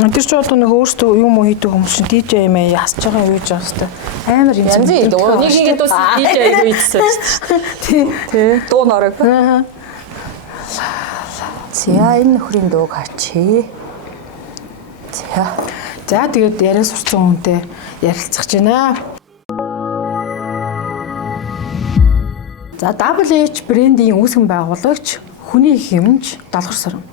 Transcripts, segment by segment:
Тэр ч одоо нэг өөртөө юм уу хийдэг хүмүүс чинь DJ юм яасч байгаа юу гэж байгаа хэвээр амар юм. Янз бүр нэг хийгээд дуусах DJ аягүй ийдсэн шүү дээ. Тий. Дуу норог. За энэ нөхрийн дууг хачи. За тэгээд яриа сурцсан хүнтэй ярилцах гэж байна. За WH брендийн үүсгэн байгуулагч хүний их юмж Долгор Сорон.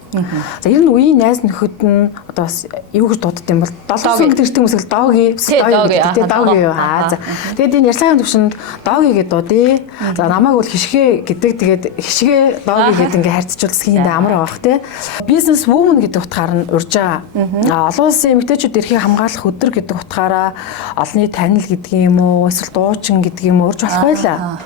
За ер нь үеийн найз нөхөд нь одоо бас юу гэж дууддаг юм бол долгорсон гэдэг тийм үсгэл дооги дооги юу. За тэгээд энэ ярьцлагын төвшөнд дооги гэдэг дуудъя. За намайг бол хишгэ гэдэг тэгээд хишгэ дооги гэдэг ингээ харьцуулах хийндээ амар авах тий. Бизнес вумен гэдэг утгаар нь урьж байгаа. Олон улсын эмэгтэйчүүд эрхийг хамгаалах өдөр гэдэг утгаараа олонний танил гэдэг юм уу эсвэл дуучин гэдэг юм урьж болох байлаа.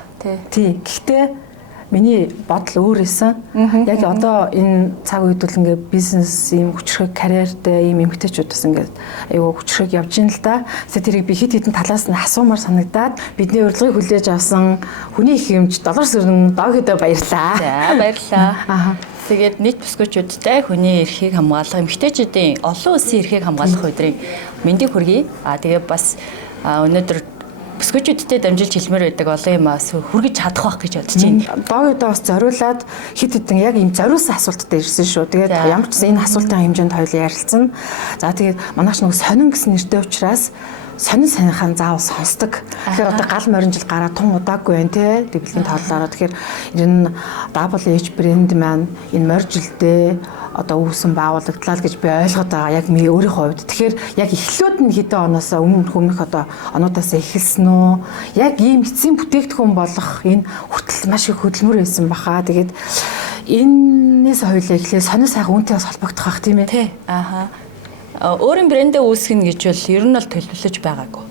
Тий. Гэхдээ миний бодол өөр исэн. Яг одоо энэ цаг үед бол ингээ бизнес ийм хүчрэг карьертэй ийм эмэгтэйчүүд бас ингээ аюу хүчрэг явж ийн л да. Тэгээ тэрийг би хэд хэдэн талаас нь асуумаар санагдаад бидний урилгыг хүлээж авсан хүний их юмж Долгор Сорон доогийн баярлаа. За баярлаа. Тэгээд нийт бүсгүйчүүдтэй хүний эрхийг хамгаалах эмэгтэйчүүдийн олон улсын эрхийг хамгаалах өдрийн мэндийг хүргэе. Тэгээ бас өнөөдөр бүсгүйчүүдтэй дамжуулж хэлмээр байдаг олон юмас хүргэж чадах байх гэж бодож байна. Дооёдоо бас зориулаад хэд хэдэн яг ийм зориулсан асуултад ирсэн шүү. Тэгээд ямар ч энэ асуултын хэмжээнд хоёул ярилцсан. За тэгээд манайч нэг сонин гэсэн нэртэй учраас сонин санийхан заавал сонсдог. Тэгэхээр одоо гал морин жил гараад тун удаагүй байна те. Дэвлэгийн тооллороо. Тэгэхээр энэ WH брэнд маань энэ моржилдээ одоо үүсэн байгуулагдлаа гэж би ойлгоод байгаа. Яг миний өөрийнхөө хувьд. Тэгэхээр яг эхлээд нь хэдэн оноос өмнөх одоо онуудаас эхэлсэн үү? Яг ийм эцсийн бүтээгдэхүүн болох энэ хүртэл маш их хөдөлмөр байсан баха. Тэгээд энэс хоёулаа эхлээ сонир сайхан үнтэй бас холбогдох бах тийм ээ. Тий. Өөрийн брэндээ үүсгэнэ гэж бол ер нь л төлөвлөж байгаагүй.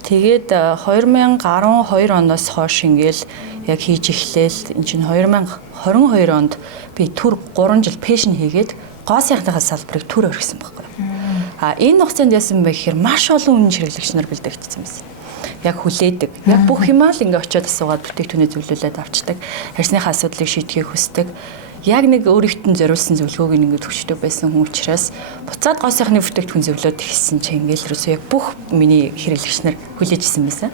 Тэгээд 2012 оноос хойш ингээл яг хийж эхлээл энэ чинь 2022 онд би түр 3 жил пэшн хийгээд гоо сайхныхаа салбарыг түр орхисон байхгүй. Энэ хугацаанд яасан бэ гэхээр маш олон үнэн хэрэглэгч нар бэлдэгдсэн байсан. Яг хүлээдэг. Яг бүх юмаа л ингээ очиод асуугаад бүтээгдэхүүнээ зөвлөлөөд авчдаг. Харьцныхаа асуудлыг шийдэхийг хүсдэг. Яг нэг өөрийнхөө зориулсан зөвлөгөөг ингээд төвчдөг байсан хүн учраас буцаад гоо сайхны бүтээгдэхүүн зөвлөөд ихсэн чинь ингээл ерөөсөө яг бүх миний хэрэглэгч нар хүлээжсэн байсан.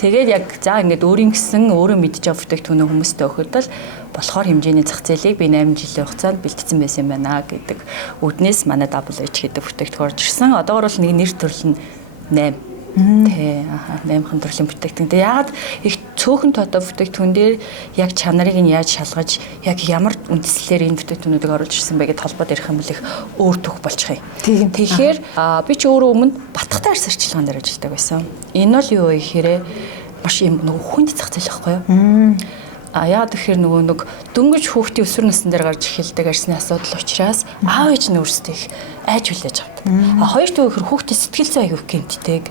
Тэгээд яг за ингээд өөрийн гэсэн өөрөө мэдж байгаа бүтээгдэхүүнээ хүмүүстээ өгөхөд бол болохоор хэмжээний зах зээлийг би 8 жилийн хугацаанд бэлтгэсэн байсан юм байна гэдэг үднээс манай WH гэдэг бүтээгдэхүүн орж ирсэн. Одоогор бол нэг нэр төрөл нь 8. Тэ 8хан төрлийн бүтээгдэхүүн. Тэгээ яагаад их цөөхөн тоотой бүтээгдэхүүн дээр яг чанарыг нь яаж шалгаж яг ямар үндэслэлээр энэ бүтээгдэхүүнүүдийг оруулж ирсэн бэ гэдээ холбоод ярих юм бол их өөр төх болчих юм. Тэгэхээр би ч өөрөө өмнө батхтай арьс арчилгаан дээр ажилладаг байсан. Энэ бол юу вэ гэхээр маш юм нөгөө хүнд зах зээл байхгүй юу? Яагаад тэгэхээр нөгөө нэг дөнгөж хүүхдийн өсвөр насны дээр гарч эхэлдэг арьсны асуудал учраас аав ээж нь өөрсдөө их айж хүлээж авдаг. Хоёр төвөөр хүүхдийн сэтгэл зүйн аяг гэмтдэг.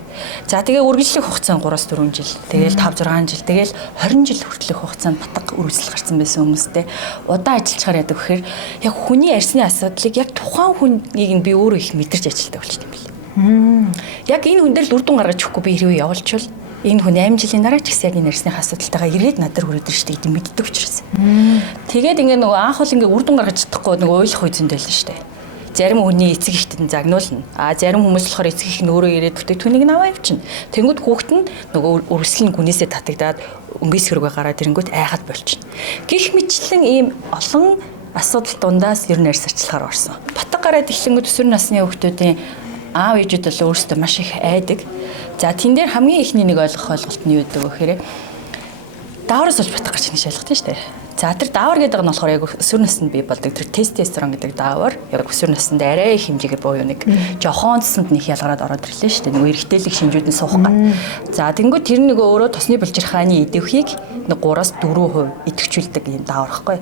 За тэгээ үргэлжлэх хугацаа 3-4 жил, тэгээл 5-6 жил, тэгээл 20 жил хүртэлх хугацаанд батга үргэлжлэл гарсан байсан хүмүүстэй удаан ажиллачаар яадаг гэхээр яг хүний арьсны асуудлыг яг тухайн хүнийг нь би өөрөө их мэдэрч ажилладаг болчихсон юм билээ. Яг энэ хүн дээр л үр дүн гаргаж өгөхгүй би хэрвээ явуулчвал энэ хүн 8 жилийн дараа ч гэсэн яг энэ арьсны асуудалтайгаа ирээд надад хүрээд ирж штэ гэдэг мэддэг учраас. Тэгээд ингээ нөгөө анх бол ингээ үр дүн гаргаж чадахгүй нөгөө ойлгох үедээ л штэ. Зарим хүний эцэг ихтэд загнуулна. Зарим хүмүүс болохоор эцэг их нь өөрөө ирээд бүтээгдэхүүнийг нь аваа явчихна. Тэнгүүд хүүхэд нь нөгөө өрсөл нь гүнээсээ татагдаад өнгөс хэрэг гараад ирэнгүүт айхад болчихно. Гэх мэтлэн ийм олон асуудал дундаас ер нь арьс арчилгаар орсон. Батга гараад эхлэнгүүт өсвөр насны хүүхдүүдийн аав ээжүүд бол өөрсдөө маш их айдаг. За тэн дээр хамгийн ихний нэг ойлгох ойлголт нь юу гэдэг вэ гэхээр даавраас болж батгах гэж нэг шалгах тийм шүү дээ. За тэр даавар гэдэг нь болохоор яг өсвөр наснд бий болдог тэр тестостерон гэдэг даавар яг өсвөр наснд арай их хэмжээгээр буюу нэг жохон цэсэнд нэг ялгараад ороод ирлээ шүү дээ. Нөгөө эрэгтэйлэг шинжүүд нь суух гад. За тэнгууд тэр нөгөө өөрөө тосны булчирхааны идэвхийг 3-4% идэвхжүүлдэг юм даавар байхгүй.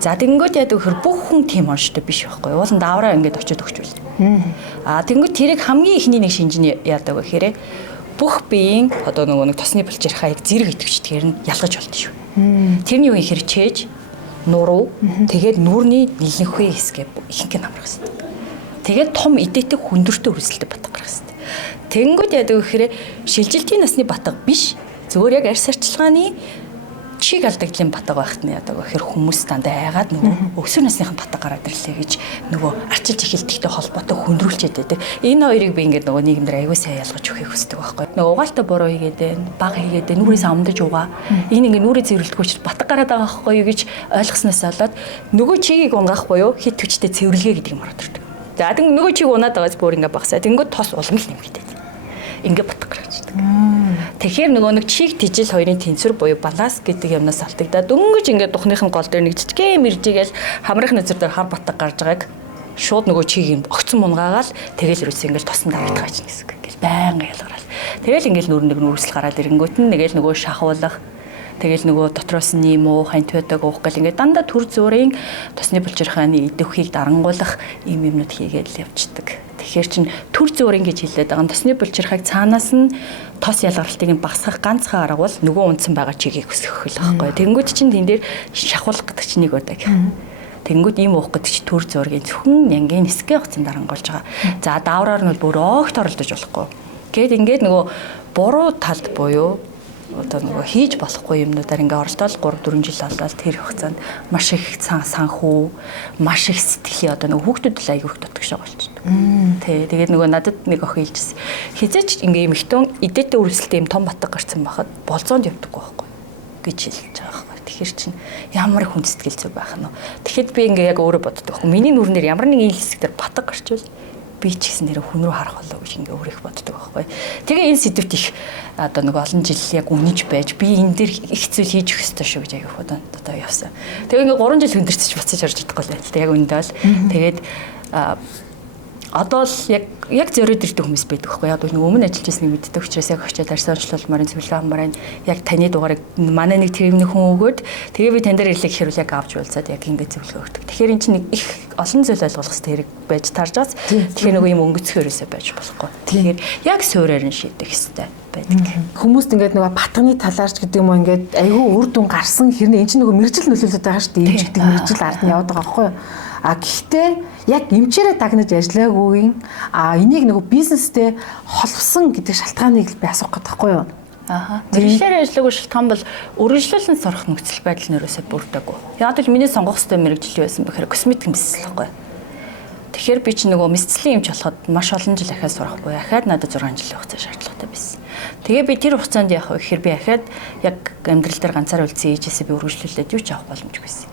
За тэнгууд яадаг вөхөр бүх хүн тийм онцтой биш байхгүй. Уул нь даавраа ингээд очиод өгчүүл. Тэнгууд тэрийг хамгийн ихний нэг шинж нь яадаг вэ гэхээр бүх биеийн одоо нөгөө нэг тосны булчирхааг зэрэг идэвхждгээр нь ялгаж болдог шүү. Тэрний юу ихэр чээж нуруу тэгээд нүүрний нэлэнхүй хэсгээ ихэнх нь амрах хэрэгтэй. Тэгээд том эдээтэй хүндэртэй үргэлжлэлтэй батга гарах хэрэгтэй. Тэнгүүд яадаг гэхээр шилжилтийн насны батга биш. Зөвөр яг арьс арчилгааны чиг алдагдлын батга байхад нь яадаг гэхээр хүмүүс дандаа айгаад нөгөө өсвөр насныхан батга гараад ирлээ гэж нөгөө арчилж эхэлдэгтэй холбоотой хөндрүүлчихэд байдаг. Энэ хоёрыг би ингээд нөгөө нийгэмдэр аягүй сайн ялгаж өгөхийг хүсдэг байхгүй. Нөгөө угаалтай буруу хийгээд байна, бага хийгээд байна, нүрээс амдаж угаа. Энэ ингээд нүрээ цэвэрлэхгүй ч батга гараад байгаа байхгүй юу гэж ойлгосноос болоод нөгөө чигийг унгаахгүй юу хит хүчтэй цэвэрлэгээ гэдэг юм ороод ирдэг. За тэгвэл нөгөө чиг унаад байгаас бүр ингээд багсаа. Тэнгүүд тос улам л нэмэгдээд. Ингээд батга гараад ирдэг. Тэгэхээр нөгөө нэг чиг тижил хоёрын тэнцвэр буюу баланс гэдэг юмнаас алдагдаад дөнгөж ингээд духныхын гол дээр нэг жижигхэн мэржигээл хамрах нөзөр дээр хар батга гарч байгааг шууд нөгөө чигийг огцон мунгаагаал тэгэл ерөөсөө ингээд тосон давтах гэж гэсэн үг. Ингээл байнга ялгараал. Тэгэл ингээд нүрсэл гараад ирэнгүүт нь нэгэл нөгөө шахуулах тэгэл нөгөө дотроос нь юм уу хант байдаг уух гэл ингээд дандаа төр зүрийн тосны булчирхааны идэвхийг дарангуулах ийм юмнууд хийгээд л явждаг. Тэгэхээр чин төр зүрийн гэж хэлээд байгаа тосны булчирхайг цаанаас нь тос ялгарлтыг багасгах ганцхан арга бол нөгөө унтсан байгаа чигийг өсгөх хэл байхгүй. Тэнгүүд чин тэн дээр шахуулах гэдэг чинь нэг байдаг. Тэнгүүд ийм уух гэдэг чинь төр зүргийн зөвхөн нянгийн нисгээ хуцан дарангуулж байгаа. За даавраар нь бол бүр огт оролдож болохгүй. Гэт ингээд нөгөө буруу талд буюу одоо нөгөө хийж болохгүй юмнуудаар ингээ оролдоод 3-4 жил болоод тэр хугацаанд маш их санхүү, маш их сэтгэлийн одоо нөгөө хүүхдүүд л аяг их дутагшаа болчихдог. Тэ тэгээд нөгөө надад нэг охин хэлжсэн. Хизээч ингээ юм ихтэн идээтэй үргэлжлэлтэй юм том батг гарсан байхад болзоонд явдаггүй байхгүй гэж хэлж байгаа байхгүй. Тэгэхээр чинь ямар хүн сэтгэл зүй байх нь вэ? Тэгэхэд би ингээ яг өөрөө боддог байхгүй. Миний нүрнээр ямар нэгэн хэсгээр батг гарчвал би ч гэсэн нэр хүн рүү харах болоо гэж ингээ өөрөө их боддог байхгүй. Тэгээ энэ сэдвт их одоо нэг олон жил яг үнэж байж би энэ дэр их зүйл хийж өгөх ёстой шүү гэж аяг одоо явсан. Тэгээ ингээ 3 жил хүндэрчж буцаж орж чадахгүй л байл. Яг үндэ бол тэгээд одоо л яг зориод ирдэг хүмүүс байдаг байхгүй. Яг нэг өмнө ажиллаж байсныг мэддэг учраас яг очиод арьсан онцлуулмаар зөвлөгөө амаар яг таны дугаарыг манай нэг тэрэгний хүн өгөөд тэгээ би тань дээр ирлээ гэхээр яг авч уулзаад яг ингэ зөвлөгөө өгдөг. Тэгэхээр эн чинь нэг их олон зүйл ойлгох хэрэгтэй хэрэг байж тарж байгаа. Тэгэхээр нөгөө юм өнгөцгөрөөсөө байж болохгүй. Тэгэхээр яг суураар нь шийдэх хэрэгтэй байдаг. Хүмүүст ингээд нөгөө батганы талаарч гэдэг юм уу ингээд айгүй үр дүн гарсан хэрнээ эн чинь нөгөө мэрэгжил нөлөөлөд байгаа шүү дээ. Эмч гэдэг мэрэгжил ард нь яваад байгаа байхгүй юу? А гэхдээ яг эмчээрээ дагнаж ажиллаагүйн энийг нөгөө бизнестэй холбосон гэдэг шалтгааныг л би асуух гэдэг байхгүй юу? Мэргэжлээр ажиллаагүй шалтгаан бол үргэлжлүүлэн сурах нөхцөл байдал нэрөөсөө бүрдээгүй. Яг л миний сонгох ёстой мэргэжил байсан бэхээр косметик мэдсэл байхгүй. Тэгэхээр би чи нөгөө мэдслийн эмч болоход маш олон жил ахаад сурахгүй. Ахаад надад 6 жилийн хугацаа шаардлагатай байсан. Тэгээ би тэр хугацаанд яах вэ гэхээр би ахаад яг амьдрал дээр ганцаар үлдсэн ээжээсээ би үргэлжлүүлээд юу ч авах боломжгүй байсан.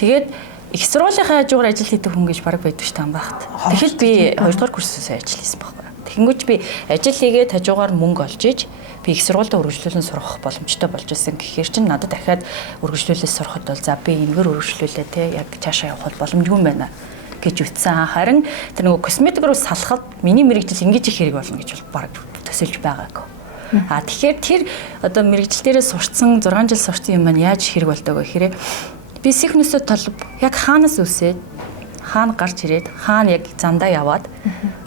Тэгээд их сургуулийнхаа хажуугаар ажил хийдэг хүн гэж баг байдаг ш таан багт. Тэгэхэд би 2 дугаар курсээс ажил хийсэн байхгүй. Тэгэнгүүт би ажил хийгээд хажуугаар мөнгө олж иж би их сургуультай үргэлжлүүлэн сурах боломжтой болж исэн гэхээр чинь надад дахиад үргэлжлүүлээд сурахад бол за би энэгээр үргэлжлүүлээ те яг цаашаа явахд боломжгүй юм байна гэж үтсэн. Харин тэр нөгөө косметик руу салахад миний мэрэгжил ингэж их хэрэг болно гэж бол баг төсөлж байгаагүй. Тэгэхээр тэр одоо мэрэгжил дээрээ сурцсан 6 жил сурцсан юм маань яаж хэрэг болдог вэ гэхээр би сихнүсээ толб яг хаанаас үсээд хаана гарч ирээд хаана яг зандаа яваад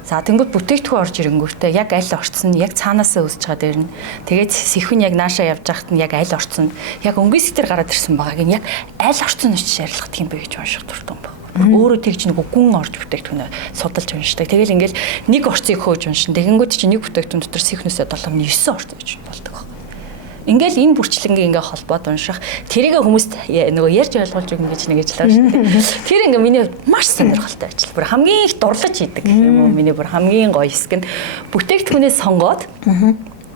за тэнгууд бүтээгдэхүүн орж ирэнгүүтээ яг аль орцсон яг цаанаасаа үсэж байгаа дэрнэ. Тэгээд сихвэн яг наашаа явж байхад нь яг аль орцсон яг өнгөсгтэр гараад ирсэн байгааг нь яг аль орцсон очиж шаардлах юм бэ гэж унших дуртай байна. Өөрөө тэгж нэг гүн орж бүтээгдэхүүнээ судалж уншдаг. Тэгэл ингээл нэг орцыг хөөж уншин. Тэгэнгүүт чинь нэг бүтээгдэхүүн дотор сихнүсээ 7-9 орц гэж болдог. Ингээл энэ бүрчлэнгийг ингээ холбоод унших тэрийг хүмүүст нөгөө ярьж ойлгуулж өгнө гэж нэг ажиллаа шүү дээ. Тэр ингээ миний маш сонирхолтой ажил. Бүр хамгийн их дурлаж хийдэг юм уу? Миний бүр хамгийн гоё хэсэг нь бүтээгдэхүүнээ сонгоод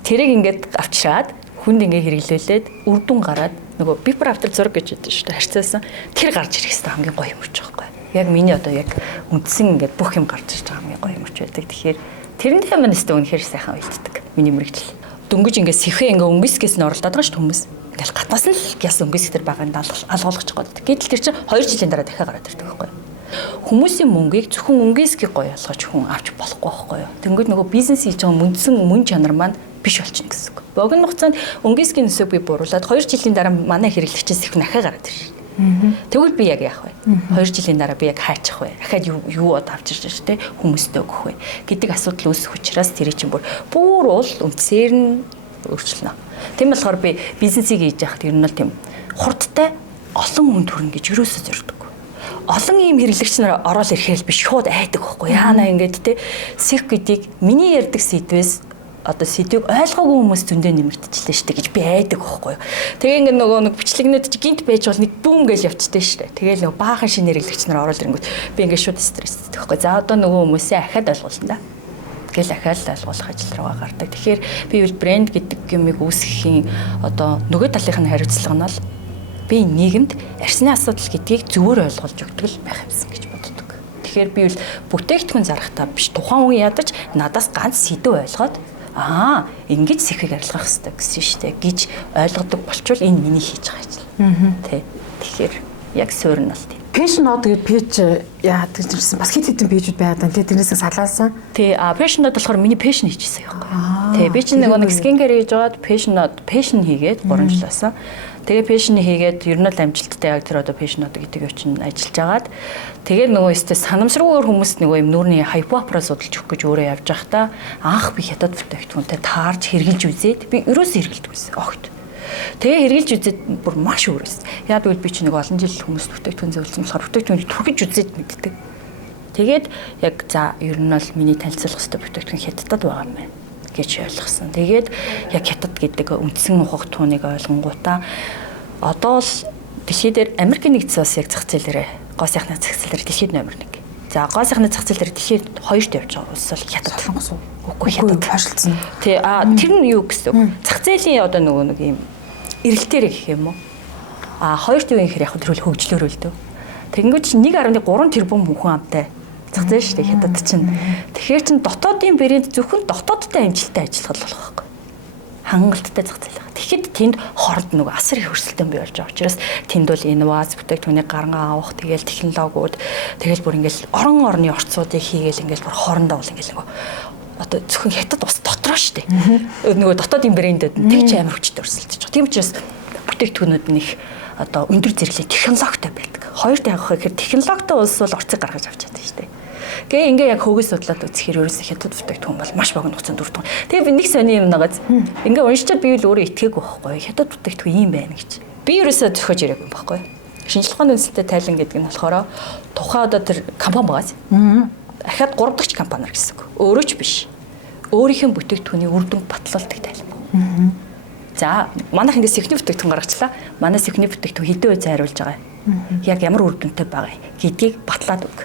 тэрийг ингээд авчираад хүнд ингээ хэрэглүүлээд үр дүн гараад нөгөө бифор автер зураг гэж байдаг шүү дээ. Харьцаасан тэр гарч ирэх хэвээр хамгийн гоё юм ч байхгүй. Яг миний одоо яг үндсэн ингээ бүх юм гарч ирж байгаа хамгийн гоё юм ч байдаг. Тэгэхээр тэрэндээ маань өстө үнэхээр сайхан уйлддаг. Миний мэрэгжил. Дөнгөж ингээ сэхээ ингээ өнгөсгөөс нь оролдоод байгаа шүү хүмүүс. Ингээл гатаас нь л яс өнгөсгтэр байгаа нь алгуулгач гоо. Гэтэл тэр чинь 2 жилийн дараа дахиад гараад ирдэг байхгүй юу? Хүмүүсийн мөнгийг зөвхөн өнгөсгийг гоё ялгаж хүн авч болохгүй байхгүй юу? Тэнгүүд нөгөө бизнес хийж байгаа мөндсөн мөн чанар маань биш болчихно гэсэн үг. Богино хугацаанд өнгөсгийн нөсөг би бууруулад 2 жилийн дараа манай хэрэглэгчээс их нахаа гараад ирж. Тэгвэл би яг яах вэ? 2 жилийн дараа би яг хайчих вэ? Дахиад юу од авчирч штэ хүмүүстээ өгөх вэ гэдэг асуудал үүсэх учраас тэр чинь бүр уул үндсээр нь өөрчлөнө. Тийм болохоор би бизнесийг хийж яхад ер нь л тийм хурдтай олон хүн төрнө гэж юусоо зорддог. Олон ийм хэрэглэгч нар ороод ирэхээр би шууд айдаг байхгүй яана ингээд те сих гэдгийг миний ярьдаг сэдвээс одоо сэдвийг ойлгоогүй хүмүүс зөндөө нэмэгдчихлээ шүү дээ гэж би айдаг байхгүй юу. Тэгээ ингээд нөгөө нэг бичлэгнүүд чи гинт байж бол нэг бүүм гэж явчихдээ шүү дээ. Тэгээл нөгөө баахан шинээр хэрэглэгч нар ороод ирэнгүүт би ингээд шууд стресстэй байхгүй. За одоо нөгөө хүмүүсээ ахаад ойлгуулна да. Тэгэл ахаад ойлгуулах ажил руугаа гардаг. Тэгэхээр би бол брэнд гэдэг юмыг үүсгэхийн одоо нөгөө талынх нь хариуцлага нь бол би нийгэмд арсны асуудал гэдгийг зөвөр ойлгуулж өгдөг л байх юмсан гэж боддог. Тэгэхээр би бол бүтээгдэхүүн зарахтаа биш тухайн үе ядаж надаас ганц сэдв ойлгоод ингэж сэхийг арилгах хэрэгтэй гэсэн шүү дээ гэж ойлгодог болчвол энэ миний хийж байгаа ажил. Тэ. Тэгэхээр яг суурь нь бол тийм. Passion node гэдэг пэйж яагаад гэсэн бас хэд хэдэн пэйжүүд байгаад байна. Тэрнээсээ салаасан. Тий, passion node болохоор миний passion хийжсэн юм байна. Тий, би чинь нэг skincare хийж байгаад passion хийгээд 3 жилаасан. Тэгээ passion хийгээд ер нь л амжилттай яг тэр одоо passion node гэдэг юм чинь ажиллаж агаад тэгээд нөгөө өстө санамсаргүйгээр хүмүүст нөгөө юм нүүрний hypopra судалж өгөх гэж өөрөө явж байхдаа анх би хятад бүтээгдэхүүнтэй таарж хэрглэж үзээд би ерөөсөө хэргэлдэг байсан. Огт. Тэгээ хэрглэж үзээд бүр маш өөрөөс. Яг тэгвэл би чи нэг олон жил хүмүүст бүтээгдэхүүн зөвлөсөн болохоор бүтээгдэхүүнийг түргэж үзээд мэддэг. Тэгээд яг за ер нь бол миний танилцуулах хэвээр бүтээгдэхүүн хятадд байгаа юм байна гэж ойлгосон. Тэгээд яг хятад гэдэг үндсэн ухах тууныг ойлгонгуудаа одоо л дэлхийд дээр Америкийн нэгдсэн улс яг зах зээлээрээ гоо сайхны зах зээлээр дэлхийд номер 1. За гоо сайхны зах зээлээр дэлхийд 2-т явж байгаа улс бол хятад. Үгүй хятад хашилсан. Тий тэр нь юу гэсэн үг? Зах зээлийн одоо нөгөө нэг юм эрэлтээр гэх юм уу? 2-т юу юм хэр яг тэр хөгжлөөр л дөө. Тэнгүүч 1.3 тэрбум хүн амтай зах зээл шүү дээ хятад чинь. Тэгэхээр чин дотоодын брэнд зөвхөн дотоодтой амжилттай ажиллах болох байхгүй. Хангалттай зах зээл. Тэгэхэд тэнд хорд нөгөө асар их өрсөлдөөн бий болж байгаа учраас тэнд бол инновац бүтээгдэхүүний гаргаа авах, тэгээл технологиуд, тэгээл бүр ингээл орон орны орцуудыг хийгээл ингээл бүр хоорондоо бол ингээл нөгөө одоо зөвхөн хятад бас дотроо шүү дээ. Нөгөө дотоодын брэндүүд нь тэг ч амар хүчтэй өрсөлдөж байгаа. Тийм учраас бүтээгдэхүүнүүд нь их одоо өндөр зэрэглэлийн технологитой байдаг. Хоёрт явах гэхээр технологитой улс бол орцыг гаргаж авч чаддаг шүү дээ. Гээ ингээ яг хөөс судлаад үзэхээр ерөөсөө хятад бүтээгдэхүүн бол маш богино хугацаанд үрдэг. Тэгээ би нэг сони юм нагааз ингээ уншичаад би л өөрөө итгээгүй байхгүй. Хятад бүтээгдэхүүн юм байна гэж. Би ерөөсөө зөхөж ирээгүй юм байхгүй. Шинжлэх ухааны үндэстэй тайлан гэдэг нь болохоор тухайн одоо тэр компани байгаас. Ахаад 3 дахь компаниар гэсэн үг. Өөрөө ч биш. Өөрийнх нь бүтээгдэхүүний үр дүн батлуулдаг тайлбар. За, манайх ингээ сэхний бүтээгдэхүүн гаргачлаа. Манай сэхний бүтээгдэхүүн хэдэн үе зайруулж байгаа юм. Яг ямар үр дүнтэй байгаа гэдгийг батлаад өг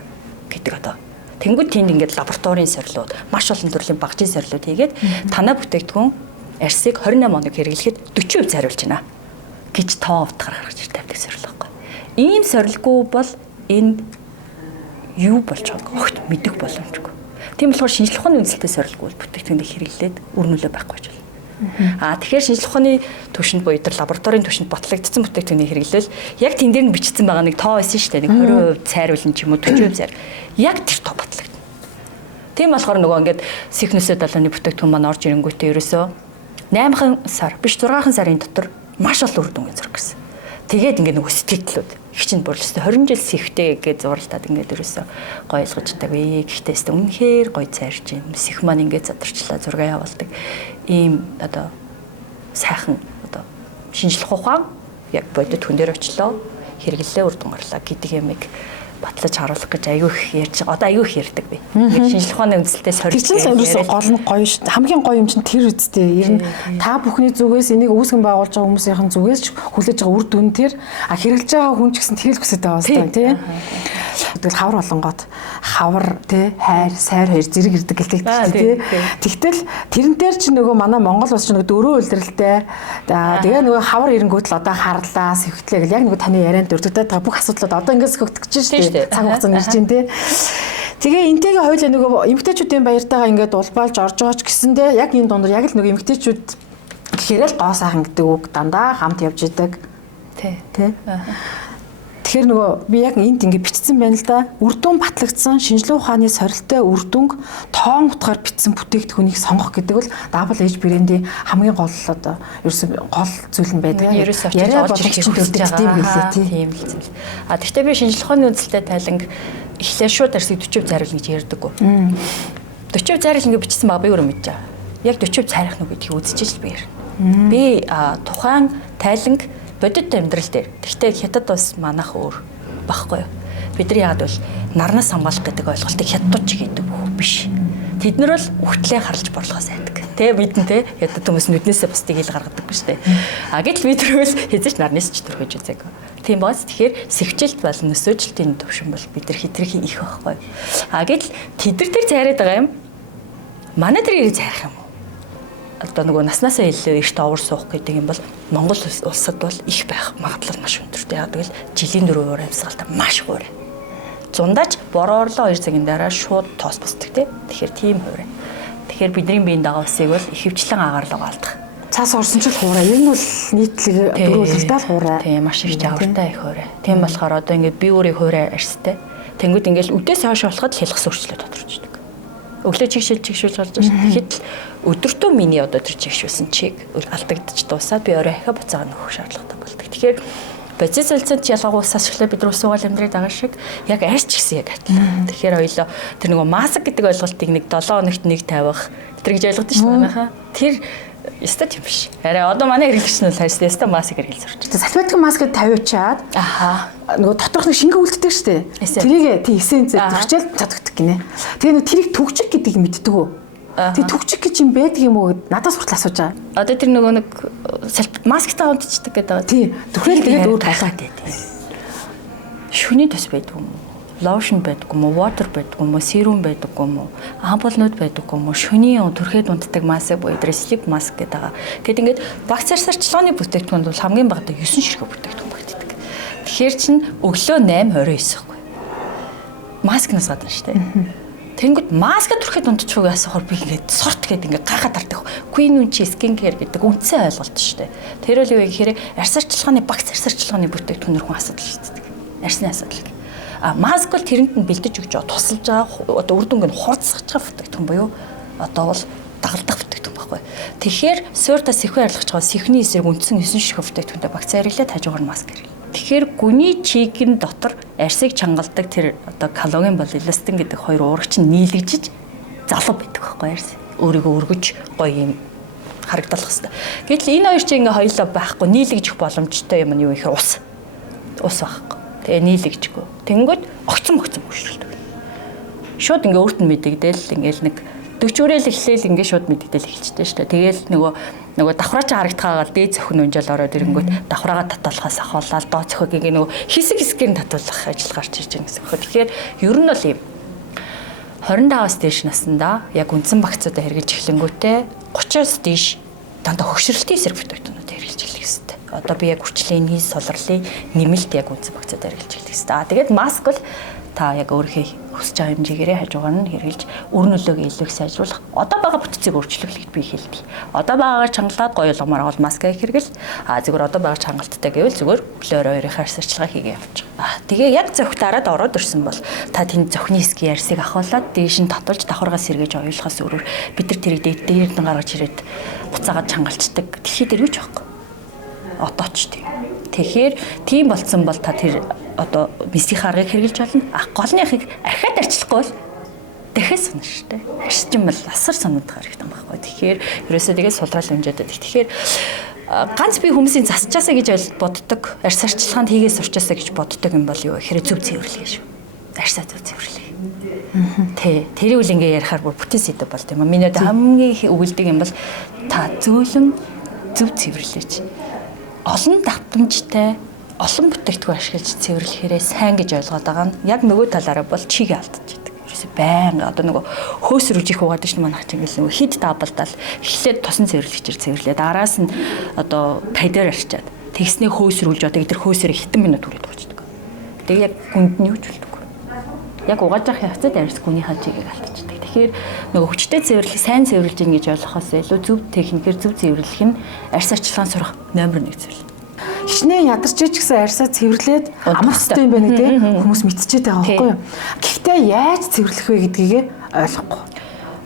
гэдэг одоо. Тэнгүүд тэнд ингээд лабораторийн сорилууд, маш олон төрлийн багжийн сорилууд хийгээд танай бүтээгдэхүүн арсыг 28 хоног хэрэглэхэд 40% зайруулж байна гэж тоо утгаар гаргаж тавьдаг сорил байхгүй. Ийм сорилгүй бол энэ юу болж байгааг огт мэдэх боломжгүй. Тийм болохоор шинжлэх ухааны үндэслэлтэй сорилгүй бүтээгдэхүүнийг хэрэглээд үр нөлөө байхгүй ч байна. Тэгэхээр шинжлэх ухааны түвшинд буюу тэр лабораторийн түвшинд батлагдсан бүтээгдэхүүнийг хэрэглээл яг тэн дээр нь бичсэн байгаа нэг тоо байсан шүү дээ. Нэг 20% цайруулна ч юм уу 40% зайр. Яг тэр тоо батлагдана. Тийм болохоор нөгөө ингээд сэхнэсээ далааны бүтээгдэхүүн маань орж ирэнгүүтээ ерөөсөө 8хан сар биш 6хан сарын дотор маш олон үр дүнгээ зураг гэсэн. Тэгээд ингээд нөгөө сэтгэлдлүүд их чинь бүрлэстэй 20 жил сэхтэй гэж зурлаад ингээд ерөөсөө гоё ойлгождаг вэ. Гэхдээ өстө үнэхээр гоё цайрч юм. Сэх маань ингээд задарчлаа зураг явуулдаг. Ийм одоо сайхан одоо шинжлэх ухаан яг бодит хүн дээр очлоо хэрэглэлээ үр дүн гарлаа гэдэг юмыг батлаж харуулах гэж аягүй их ярьж байгаа. Одоо аягүй их ярьдаг би. Шинжлэх ухааны үндэслэлтэй сорилт. Тэр чинь ерөөсөө гол нь гоё шүү. Хамгийн гоё юм чинь тэр үсттэй. Ер нь та бүхний зүгээс энийг үүсгэн байгуулж байгаа хүмүүсийн зүгээс ч хүлээж байгаа үр дүн тэр хэрэглэж байгаа хүн ч гэсэн тэгэл хүсэж байгаа байна тий. Тэгэл хавар болонгот хавар тий хайр сайр хоёр зэрэг ирдэг гэлтэй тий. Тэгтэл тэрэн дээр ч нөгөө манай Монгол улс ч нөгөө дөрөв үйлрэлтэй. Тэгээ нөгөө хавар ирэнгүүт л одоо харлаа сэвхтлээ гэл яг нөгөө таны ярианд дурддаг та бүх асуудлууд одоо ингээс хөгтөж шүү. Цаг хугацаанд ирж дээ. Тэгээ энтэйгээ хоёлаа нөгөө эмгтээчүүдийн баяртайгаа ингээд улбаалж орж байгаа ч гэсэндээ яг энэ дундор яг л нөгөө эмгтээчүүд гэхээр л гоо сайхан гэдэг үг дандаа хамт явж идэг. Тэ. Тэгэхээр нөгөө би яг энд ингээд бичсэн байна л да. Үр дүн батлагдсан шинжлэх ухааны сорилттой үр дүнг тоон утгаар бичсэн бүтээгдэхүүнийг сонгох гэдэг бол WH брендийн хамгийн гол одоо ерөөсөн гол зүйл нь байдаг. Яриа боломжтой төрдөг тийм билээ тийм л зүйл. Тэгвэл би шинжлэх ухааны үндэслэлтэй тайланг эхлээ шууд арсыг 40% зайруулна гэж ярьдаггүй. 40% зайруулна гэж бичсэн баг би өөрөө мэдэж байгаа. Яг 40% цайрах нь гэдгийг үзчихэж би ярина. Би тухайн тайланг бодит амьдрал дээр. Гэхдээ хятад бас манайх өөр багхгүй юу. Бид нар яагаад бол нарнаас хамгаалах гэдэг ойлголтыг хятадууд ч хийдэг бүх биш. Тэд нар бол үхтлээ харлаж борлохоос айдаг. Тэ бидэн тэ ядад хүмүүс нүднээсээ бусдыг ил гаргадаггүй шүү дээ. А гэтэл бид тэрвэл хэзээ ч нарнаас ч төрхөж үзээгүй. Тийм бааз тэгэхээр сэвчэлт болон нөсөөжилтийн төвшин бол бид нар хитрхи их байхгүй. А гэтэл тэдэр дээр цайраад байгаа юм. Манай дээр ирээ цайрах юм уу? Одоо нөгөө наснаасаа илүү эрт овор суух гэдэг юм бол Монгол улсад бол их байх магадлал маш өндөртэй. Яг тэгвэл жилийн 4 уур амьсгалтай маш хуурай. Зундаач бороо орлоо 2 цагийн дараа шууд тоос босдог тий. Тэгэхээр тийм хуурай. Тэгэхээр бидний биеийн дагав усыг бол ихэвчлэн агаарлагаа алдах. Цаас орсон ч хуурай. Ер нь бол нийтлэг дөрвөлтэй л хуурай. Тийм маш их жавартай их хуурай. Тийм болохоор одоо ингээд би өөрийн хуурай арьстай. Тэнгүүд ингээд үдээс хойш болоход хялгас өөрчлөлт тодорчдөг. Өглөө чигшүүлж болж байна. Тэгэхэд өдөртөө миний одоо тэр чигшүүлсэн чиг алдагдчих дуусаад би орой ахаа буцаага нөхөх шаардлагатай болдог. Тэгэхээр бодис солилцоонд ялгаагуусаас эхлээ бид рүүсүүгээл амьдраад байгаа шиг яг арьс ч гэсэн яг адилхан. Тэгэхээр хоёлоо тэр нөгөө маск гэдэг ойлголтыг нэг 7 хоногт нэг тавих тэр гэж ойлгодсон шүү дээ манайхаа. Тэр яста тийм биш. Арай одоо манай хэрэглэгч нь хайсан яста маск хэрэгэл зурч. Салфетик маск тавиучаад нөгөө доторх нэг шингээ үлддэг шүү дээ. Тэрийг тий эссенц зөрчил цадагдаг гинэ. Тэгээ нөгөө тэрийг түгчиг гэдгийг мэддэг үү? Тэгээ түгчиг гэж юм байдаг юм уу гэд надаас хүртэл асууж байгаа. Одоо тэр нөгөө нэг масктай унтчихдаг гэдэг. Тий. Түхэл тэгээд өөр болоод тий. Шүний төс байдаг юм уу? Лошн байдаг юм уу? Water байдаг юм уу? Серум байдаг юм уу? Ампулнууд байдаг юм уу? Шүний төрхөд унтдаг маск буюу sleep mask гэдэг байгаа. Гэт ингээд багц сарчлагын бүтээгдэхүүнд бол хамгийн багадаа 9 ширхэг бүтээгдэхүүн багтдаг. Тэгэхээр чин өглөө 8:29 ихгүй. Маскнаас гадна шүү дээ. Тэнгүүд маска түрхэд унтчихгүй асуухаар би ингээд сорт гэдэг ингээд гахаад тардаг. Queen Unchi skin care гэдэг үндсэн ойлголт шүү дээ. Тэр үл юу гэхээр арьс арчилгааны багц арьс арчилгааны бүтээгдэхүүнээр хүн асуудал шийддэг. Арьсны асуудал. А маск бол тэрэнд нь бэлдэж өгч тусалж байгаа одоо үр дүнг нь хурцсаж байгаа бүтээгдэхүүн буюу одоо бол дагалдах бүтээгдэхүүн байхгүй. Тэгэхээр суурьта сэхүү арилгаж байгаа сэхний эсрэг үндсэн 9 ширхэг бүтээгдэхүүнтэй багц арилаад хажуугаар нь маск хэрэглэв. Тэгэхээр гүний чигийн дотор арьсыг чангалдаг тэр одоо коллаген бол эластин гэдэг хоёр уурагч нь нийлэгжиж залуу байдаг байхгүй арьс. Өөрийгөө өргөж гоё юм харагдах хэвээр. Гэтэл энэ хоёр чинь ингээ хоёлоо байхгүй нийлэгжих боломжтой юм нь юу гэхээр ус. Ус байхгүй. Тэгээ нийлэгжгүй. Тэнгүүд огцон хөшрөлдөг. Шууд ингээ өөрт нь мэдэгдээл ингээл нэг 40 үрэл эхлээл ингээ шууд мэдэгдээл эхэлчихсэн шүү дээ. Тэгээл нөгөө давхраач харагдхаагаал дээд зөвхөн унжаал ороод ирэнгүүт давхраагаа татуулахаас ахуулаад доо зөвхөгийг нөгөө хэсэг хэсгээр нь татуулах ажил гарч ирж байгаа гэсэн. Тэгэхээр ер нь бол юм 25-аас дээш наснда яг үндсэн багцуудаа хэрэгжилж эхлэнгүүтээ 30-аас дээш дандаа хөгшрөлтийн эсрэг бүтээгдэхүүнүүд хэрэгжилж эхлэх ёстой. Одоо би яг хүчлээний сулралын нэмэлт яг үндсэн багцуудаа хэрэгжилж эхлэх ёстой. Тэгээд маск бол та яг өөрийнхөө хүсэж байгаа хэмжээгээр хажуугаар нь хэрэгжилж өр нөлөөгөө илүү их сайжруулах. Одоо байгаа бүтцийг өөрчлөх би хэлдэг. Одоо байгаагаар чангалаад гоё болгомоор бол маскаа хэрэгэл. Зүгээр одоо байгаа чангалттай гэвэл зүгээр өглөөр өөрийнхөө арьс арчилгаа хийгээ явж байгаа. Тэгээ яг зөвхтараад ороод ирсэн бол та тэнд зөвхний ски арьсыг ахуулаад дээш нь татуулж давхаргаа сэргээж оюулахаас өөрөөр бид нар тэрийг дээрд нь гаргаж ирээд буцаагаад чангалцдаг. Дэлхий дээр юу ч байхгүй. Одоо ч тийм. Тэгэхээр тийм болцсон бол та тэр одоо мессийн харгыг хэрэгжилж болно. Голныхыг ахаад арчлахгүй бол дахиад сонно шүү дээ. Арчим бол асар санагдах хэрэгтэй байхгүй. Тэгэхээр ерөөсөө тэгээд сулрал хэмжээдэд. Тэгэхээр ганц би хүмүүсийн засчаасаа гэж боддог, арьс арчилгаанд хийгээ сурчаасаа гэж боддог юм бол юу гэхээр зөв цэвэрлэгээ шүү. Арьсаа зөв цэвэрлэгээ. Тэрийг үл ингээ ярихаар бүр бүтэн сэдв болт юм. Миний хамгийн өгүүлдэг юм бол та зөөлөн зөв цэвэрлээч. Олон давтамжтай олон бүтээгдэхүүн ашиглаж цэвэрлэхээрээ сайн гэж ойлгоод байгаа нь яг нөгөө талаараа бол чиг алдчихдаг. Ерөөсөй байнга одоо нөгөө хөөсрөж их угаадаг шин манайх чинь ингээл нөгөө хид даабалдал эхлээд тосон цэвэрлэгчээр цэвэрлээд араас нь одоо тайдаар арчаад тэгснээ хөөсрүүлж одоо тэр хөөсөрөө хитэн минут хүрээд уучдаг. Тэгээ яг гүнд нь юу ч үлдээгүй. Яг угааж явах явцад арьс гүний хажигийг алдчихдаг. Тэгэхээр нөгөө хүчтэй цэвэрлэх, сайн цэвэрлж ийн гэж ойлгохоос илүү зөв техникээр зөв цэвэрлэх нь арьс арчилгаан сурах номер 1 зүйл. Хичнээн ядарч ч гэсэн арьсаа цэвэрлээд амрах хэрэгтэй юм байна тий. Хүмүүс мэдчихээд байгаа байхгүй юу? Гэхдээ яаж цэвэрлэх вэ гэдгийг ойлгохгүй.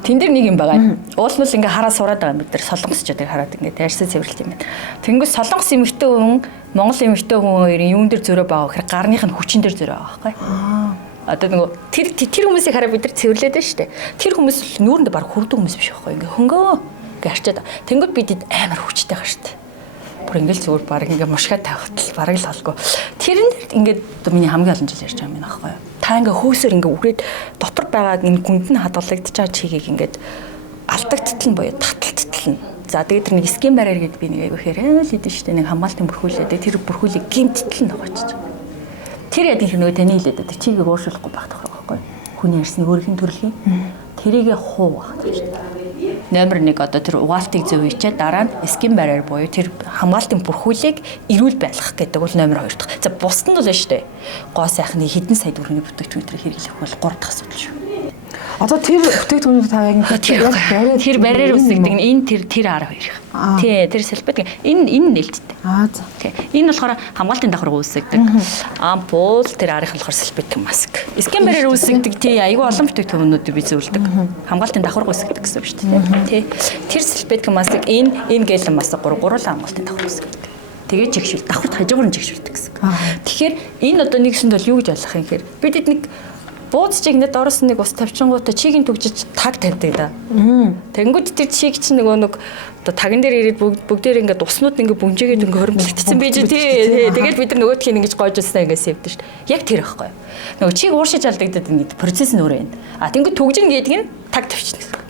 Тэн дээр нэг юм байгаа. Уулнууд ингээ хараа сураад байгаа бид нар солонгосчдыг хараад ингээ арьсаа цэвэрлэх юм байна. Тэнгүүс солонгос эмэгтэй хүн, монгол эмэгтэй хүн хоёрын юун дээр зөрөө байгаа гэхээр гарных нь хүчин дээр зөрөө байгаа байхгүй. Одоо нөгөө тэр хүмүүсийг хараа бид нар цэвэрлээд байна шүү дээ. Тэр хүмүүс нүүрэнд баг хүрдэг хүмүүс биш байхгүй. Ингээ хөнгөө ингээ арчаад. Тэнгүүд бидэд амар хүчтэй байгаа шүү дээ. Бүр ингээл зүгээр баг ингээ мушгаа тавихтал бараг л холгүй. Тэрэн дээр ингээд миний хамгийн олон жил ярьж байгаа юм аахгүй юу. Та ингээ хөөсөр ингээ үрээд дотор байгаа энэ гүнд нь хадгалагдаж байгаа чигийг ингээд алдагдтал нь буюу таталттал нь. За тэгээд тэр нэг скин барьер гэдэг би нэг айгүй хэрэг хийдэж штэ нэг хамгаалтын бүрхүүлээд тэр бүрхүүлийг гимттал нь ногоочж. Тэр яд их нөгөө таны хэлээд байдаг. Чигийг ууршуулахгүй байх тохиол байхгүй. Хүний ярьсныг өөрхийн төрөлхийн тэрийгэ хуу байх гэж. Номер 1 одоо тэр угаалтыг зөв хийчээ дараа нь скин барьер буюу тэр хамгаалтын бүрхүүлийг эрүүл байлгах гэдэг бол номер 2 дахь. За бусд нь бол штэ. Гоо сайхны хэдэн сая төгрөгийн бүтээгдэхүүн хэрэглэх бол 3 дахь асуудал шүү. Одоо тэр бүтээгдэхүүнийг та яг бариад тэр барьер үсгдэг нь энэ тэр 12. Тий, тэр салбит энэ нээлттэй. За. Тий. Энэ болохоор хамгаалтын давхар үүсгдэг. Ампул тэр арих болохоор салбит маск. Скин барьер үүсгдэг тий айгүй олон бүтээгдэхүүнүүдийг би зөвлөдөг. Хамгаалтын давхар үүсгдэг гэсэн үг шүү дээ. Тий. Тэр салбит маск энэ гэлэн маск гурлаа хамгаалтын давхар үүсгдэг. Тэгээ жигшүүл давхарт хажуугаар нь жигшүүлдэг гэсэн. Тэгэхээр энэ одоо нэгсэнд бол юу гэж ойлгох юм хэрэг бид нэг бууз чиг нэт ороос нэг ус тавьчингуудаа чигийг түгжиж таг тавьдаг да. Тэнгүүд тэр чиг чинь нөгөө нэг одоо таган дээр ирээд бүгдээр ингээд уснууд ингээд бүнжээгээд ингээд хөрөмжлөгдсөн байж тий. Тэгээд бид нар нөгөөдхийг ингэж гойжулснаа ингээд сэвдэн шүү дээ. Яг тэр байхгүй. Нөгөө чиг ууршиж алдагдаад ингээд процесс нь өөрөө юм. Тэнгүүд түгжин гэдэг нь таг тавьчихна гэсэн.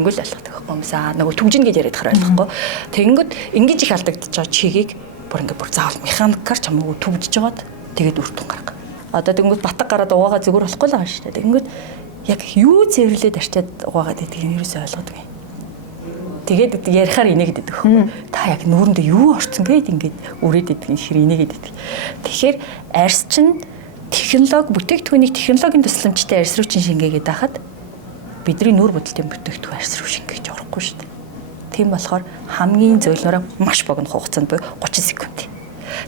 Ингүүл ойлгох байхгүй юм са. Нөгөө түгжин гэж яриад хараа ойлгохгүй. Тэнгүүд ингэж их алдагдаж байгаа чигийг бүр ингээд бүр заавал механикаар ч хамаагүй түгжиж жагаад тэгээд үртэн гаргах. Одоо тэнгүүд батг гараад угаага зүгээр болохгүй л байгаа шүү дээ. Тэнгүүд яг юу зэвэрлээд арчаад угаагаад байдгийг нь ерөөсөй ойлгодог юм. Тэгээд ярихаар инээгээд байдаг хөө. Та яг нүүрэндээ юу орцсон гээд ингээд үрээд байдаг юм хэрэг инээгээд байдаг. Тэгэхээр арьс чинь технологи бүтээгдэхүүнийг технологийн тусламжтай арьс руу чинь шингээгээд байхад бидний нүүр бодолтын бүтээгдэхүүн арьс руу шингээж орохгүй шүү дээ. Тийм болохоор хамгийн зөөлнөрөө маш богино хугацаанд буюу 30 секунд.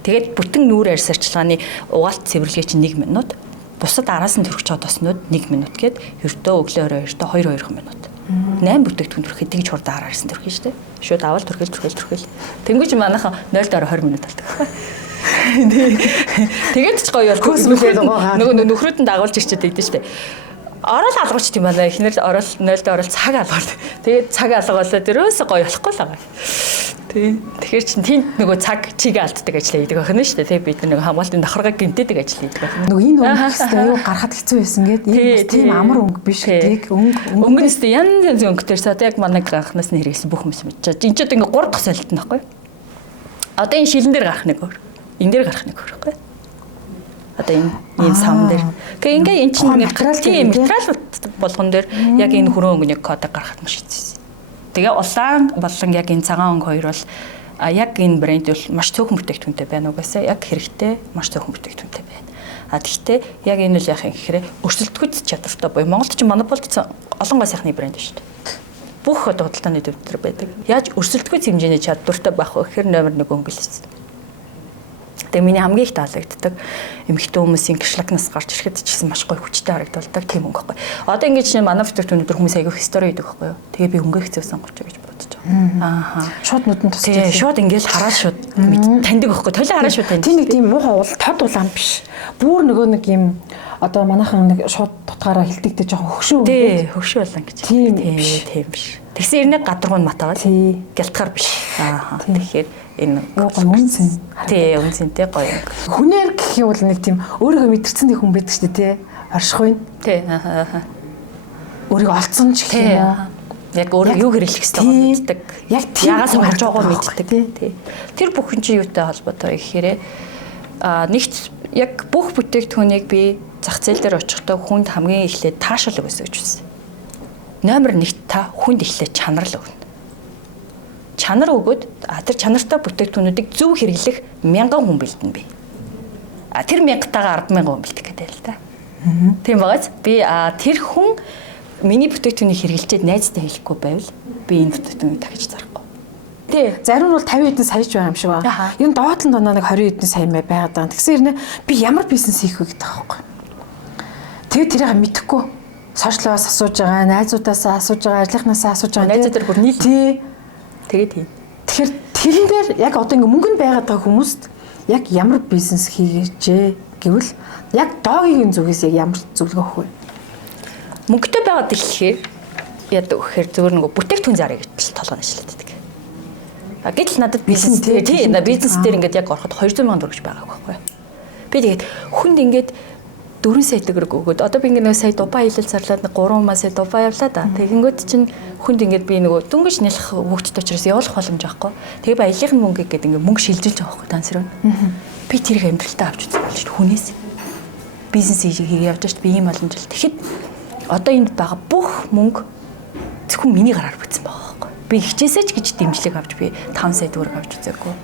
Тэгээд бүтэн нүүр арьс арчилгааны угаалт цэвэрлэгээ чинь 1 минут, бусад араас нь төрөх чодоснууд 1 минут гээд ердөө өглөө оройртоо 2 минут. 8 бүтээгдэхүүн төрөх тэгж хурдан араас нь төрөх шүү дээ. Шууд авал төрхөл. Тэнгүүч манайхан 0-оор 20 минут алдаг. Тэгээд ч гоё бол нөгөө нөхрөөд нь дагуулж ирчээд байдсан шүү дээ. Орол алгуулч тийм байна. Эхнэр орол 0-д цаг алгуул. Тэгээд цаг алгуулаад ерөөсөө гоё болохгүй л байгаа. Тэгэхээр чин тэнд нөгөө цаг чиг алддаг ажил хийдэг байх нь шүү дээ. Тэг бид нөгөө хамгаалтын давхаргыг гэмтээдэг ажил хийдэг байх. Нөгөө энэ өнгөстэй аюу гарахад хэцүү байсан гээд энэ тийм амар өнгө биш гэдэг өнгө нэстэ янз өнгөтөрс одоо яг манай анхнаас нь хэрэгсэн бүх хүмүүс мэдчихэж. Энд ч одоо ингээ 3 дахь солилт нь байхгүй. Одоо энэ шилэн дээр гарах нэг өөр. Энэ дээр гарах нэг өөр байхгүй. Одоо энэ сам дээр. Гэхдээ ингээ эн чинь материал болгон дээр яг энэ хөрөн өнгөний кодыг гаргахад маш хэцүү. Тэгээ улаан болон яг энэ цагаан өнгө хоёр бол яг энэ брэнд бол маш цөөхөн бүтээгдэхүүнтэй байна угаасаа яг хэрэгтэй маш цөөхөн бүтээгдэхүүнтэй байна. Гэхдээ яг энэ үл яах юм гэхээр өрсөлдөхүйц чадвартай буюу Монголд ч монополд олон гой сайхны брэнд шүү дээ. Бүх одоо худалдааны төвдөр байдаг. Яаж өрсөлдөхүйц хэмжээний чадвартай байх вэ гэхээр номер 1 өнгө л хэвчээ. Тэгээ миний хамгийн их таалагддаг эмэгтэй хүмүүсийн гэршлакнаас гарч ирэхэд ч гэсэн маш гоё хүчтэй харагддаг тийм өнгө байхгүй. Одоо ингэж чинь манай бүтээгдэхүүнүүд хүмүүс аягүй хистори хийдэг байхгүй юу. Тэгээ би өнгө хэцүү сонгож гэж бодож байгаа. Шууд нүдэнд тусч. Тэгээ шууд ингээл хараад шууд таньдаг байхгүй. Толио хараад шууд таньдаг. Тийм нэг тийм муухай уул тод улаан биш. Бүр нөгөө нэг юм одоо манайхан нэг шууд тутгаараа хилдэгдэж жоохон хөгшөө өнгө. Тий, хөгшөө улаан гэж. Тийм биш. Тэгсэн ирнэ гадаргуун матагаа гялтгаар биш. Тэгэхээр энэ үнсэн. Тий, үнсэнтэй гоё. Хүнээр гэх юм бол нэг тийм өөрийгөө мэдэрсэн нэг хүн байдаг шүү дээ, тий. Оршихуйн. Тий. Өөрийгөө олцсон ч гэх юм уу. Яг өөрөө юу хэрэглэх ёстойгоо мэддэг. Яг тийм ягаас харж байгаа мэддэг. Тий. Тэр бүхэн чинь юутай холбоотой гэхээр нэгт яг бүх бүтээгдэхүүнийг би зах зээл дээр очихдоо хүнд хамгийн эхлээд таашаалга өсгөж гэж үзсэн. Номер 1 та хүнд эхлээд чанар л өгнө. Чанар өгөөд тэр чанартай бүтээгдэхүүнүүдийг зөв хэрэглэх 1000 хүн бэлдэнэ би. Тэр 1000-таагаа 100000 хүн бэлдэх гэдэг л та. Тийм байгаач. Би тэр хүн миний бүтээгдэхүүнийг хэрэглэжээд найзтай хэлэхгүй байвал би энэ бүтээгдэхүүнийг дахиж зарахгүй. Тий. Зарим нь бол 50 хэдэн сая ч байгаа юм шиг байна. Ер нь доотлон доноо нэг 20 хэдэн сая мэ байгаад байгаа. Тэгсэн хэрнээ би ямар бизнес хийх вэ гэдэг байгаа юм. Тэгээд тэрийг мэдэхгүй. Сошиалаас асууж байгаа, найзуудаас асууж байгаа, ажлынхнаасаа асууж байгаа. Найзууд бүр нийт. Тий. Тэгээд тийм. Тэгэхээр тэрэн дээр яг одоо ингээ мөнгөнд байгаад байгаа хүмүүст яг ямар бизнес хийгээч гэвэл яг доогийн зүгээс яг ямар зөвлөгөө өгөх вэ? Мөнгөтэй байгаад дэлгэхээр яадаг гэхээр зөвөр нөгөө бүтээгдэхүүн зарыг гэж толгойн ажиллаад байдаг. Гэтэл надад бизнес тийм бизнес дээр ингээд яг ороход 200,000 төгрөг байгааг байхгүй. Би тэгээд хүнд ингээд 4 сая төгрөг өгөөд одоо би ингээ нэг сая Дубай хилэл зарлаад 3 сая Дубай явлаа да. Тэгэнгүүт чинь хүнд ингээд би нөгөө дөнгөж нялх хөвгчд учраас явуулах боломж байхгүй. Тэгээ баялагын мөнгө гэдэг ингээ мөнгө шилжүүлж байгаа байхгүй тансруу. Би тэрийг амьдралтаа авч үзсэн болж хүнээс бизнес хийж явж шít би ийм боломж л. Тэгэхэд одоо энд байгаа бүх мөнгө зөвхөн миний гараар бүтсэн байгаа байхгүй. Би хичээсэж гэж дэмжлэг авч би 5 сая төгрөг авч үзээгүй.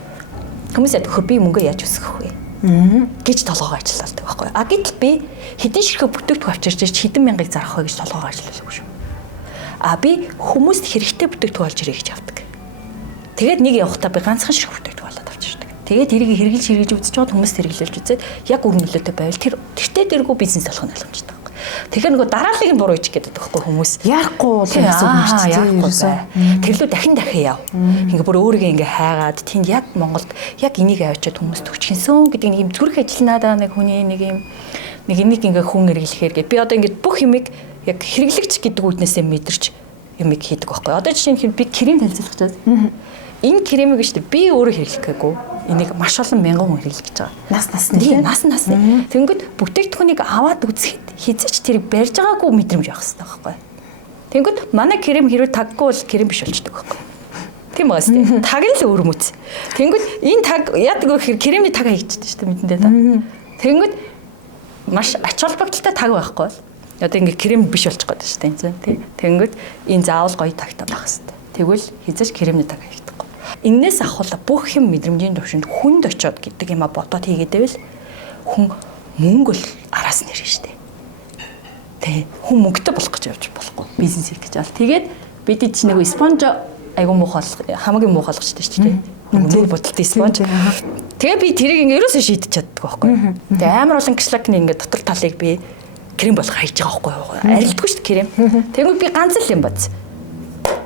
Хүмүүсээ төхөр би мөнгө яаж өсгөх вэ? Гэж толгоогоо ажилладаг байхгүй. А гэтэл би хэдэн ширхэг бүтээгдэхүүн авчирч хэдэн мянгаыг зарах вэ гэж толгоогоо ажилладаг шүү. А би хүмүүст хэрэгтэй бүтээгдэхүүн олж ирээ гэж авдаг. Тэгээд нэг явахдаа би ганцхан ширхэг бүтээгдэхүүн олоод авчирдаг. Тэгээд тэрийг хэрэгжилж үзэж чад хүмүүст хэрэглүүлж үзээд яг үр нөлөөтэй байвал тэртээ дэргүй бизнес болох нь ойлгомжтой. Тэгэхээр нөгөө дарааллыг нь буруу ич гэдэг байхгүй хүмүүс. Яахгүй л гэсэн юм шүү дээ. Тэрлүү дахин яв. Ингээ бүр өөрийгөө ингээ хайгаад тэнд яг Монголд яг энийг авчиад хүмүүс төгчгөнсөн гэдэг нэг юм зүрх ажилнаад байгаа нэг хүний нэг энийг ингээ хүн хэрэглэхээр гээд би одоо ингээ бүх юмыг яг хэрэглэгч гэдэг үднээсээ мэдэрч юмыг хийдэг байхгүй. Одоо жишээ нь би крем танилцуулах чад. Энэ кремийг шүү дээ би өөрөө хэрэглэх гээгүй. Энийг маш олон мянган хүн хэрэглэж байгаа. Нас. Тэнгүүд бүтээгдэхүүнийг аваад үзэхэд хизээч тэрийг барьж байгаагүй мэдрэмж явах хэрэгтэй байхгүй. Тэнгүүд манай крем хэрвээ таггүй бол крем биш болчихдог байхгүй. Тийм байгаа шүү дээ. Таг нь л өөр мэт. Тэнгүүд энэ таг яадаг вэ гэхээр кремний таг хийчихдэг шүү дээ мэдэндээ та. Тэнгүүд маш ач холбогдолтой таг байхгүй. Одоо ингээ крем биш болчих гээд шүү дээ энэ. Тэнгүүд энэ заавал гоё тагтаа байх хэрэгтэй. Тэгвэл хизээч кремний таг хийх. Иннээс ахвал бүх юм мэдрэмжийн төвшөнд хүнд очиод гэдэг юм а бодоод хийгээд байвал хүн мөнгө л араас нэрнэ штэ. Тэ хүн мөнгөтэй болох гэж явж болохгүй бизнес хийх гэж бол. Тэгээд бид чинь нэг спонж айгу муухай хамгийн муухай болгочтой штэ. Мөнгө бодолтой спонж. Тэгээ би тэрийг ингээ ерөөсөө шийдэж чаддаг байхгүй. Тэгээ амар олон кишлакны ингээ дотор талыг би крем болох хайж байгаа байхгүй. Арилдгүй штэ крем. Тэгвэл би ганц л юм бац.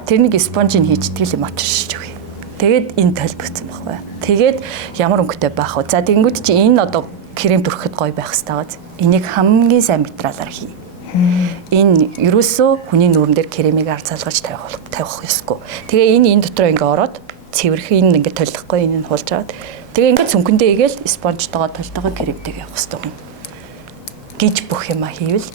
Тэрнийг спонжийг хийж тэгэл юм авчирч өгье. Тэгээд энэ толбогдсон байхгүй. Тэгээд ямар өнгөтэй байх вэ? За тэгэнгүүт чи энэ одоо крем түрхэхэд гоё байх хэрэгтэй байгаа. Энийг хамгийн сайн материалаар хий. Энэ ерөөсөө хүний нүүрэн дээр кремийг ард залгаж тавих ёсгүй. Тэгээ энэ дотроо ингээ ороод цэвэрх энэ ингээ толихгүй энэ нь хулж аваад. Тэгээ ингээ цүнхэндээ игээл спонжтойгоо толтойгоо кремтэйг явах хэрэгтэй хүн. Гэж бүх юма хийвэл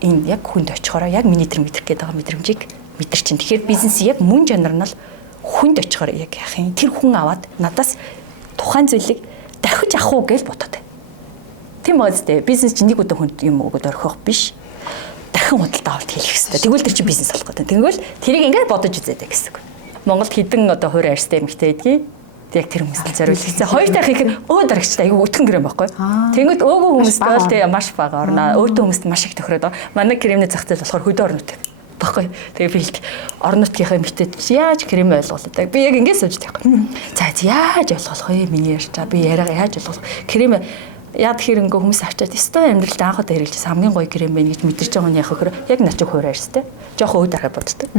энэ яг хүнд очихороо яг миний тэр мэдрэх гээд байгаа мэдрэмжийг мэдэр чинь. Тэгэхээр бизнес яг мөн чанар нь л хүнд очихоор яг яах юм тэр хүн аваад надаас тухайн зүйлийг дахиж авах уу гэж бодоод. Тийм байгаа зү бизнес чинь нэг удаа хүнд юм өгöd орхих биш. Дахин худалдаа авалт хийх хэрэгтэй. Тэгвэл тэр чинь бизнес болох гэдэг. Тэгвэл тэрийг ингээд бодож үзээд байх гэсэн үг. Монголд хэдэн одоо хувийн арьстай эмэгтэй байдгийг яг тэр хүмүүст зориулсан. Хоёр дахь их дарагчтай айгүй өтгөн крем байхгүй. Тэнгүүд өөгүй хүмүүст бол тэгээ маш бага орно. Өөртөө хүмүүст маш их тохироод манай кремний зах зээл болохоор хөдөө орнууд баггүй. Тэгээ би орон нутгийнхаа эмэгтэйд яаж крем ойлгуулдаг. Би яг ингэж сууж байхгүй. За яаж ойлгох вэ? Миний ярьчаа. Би яриага яаж ойлгох. Крем яад хэрэнгээ хүмүүс авчаад өстой амьдралд анх удаа хэрэглэжсэн хамгийн гоё крем байна гэж мэдэрч байгаа нь яг хөхөр яг начиг хуваар арьстай. Жохон өө дараа боддог.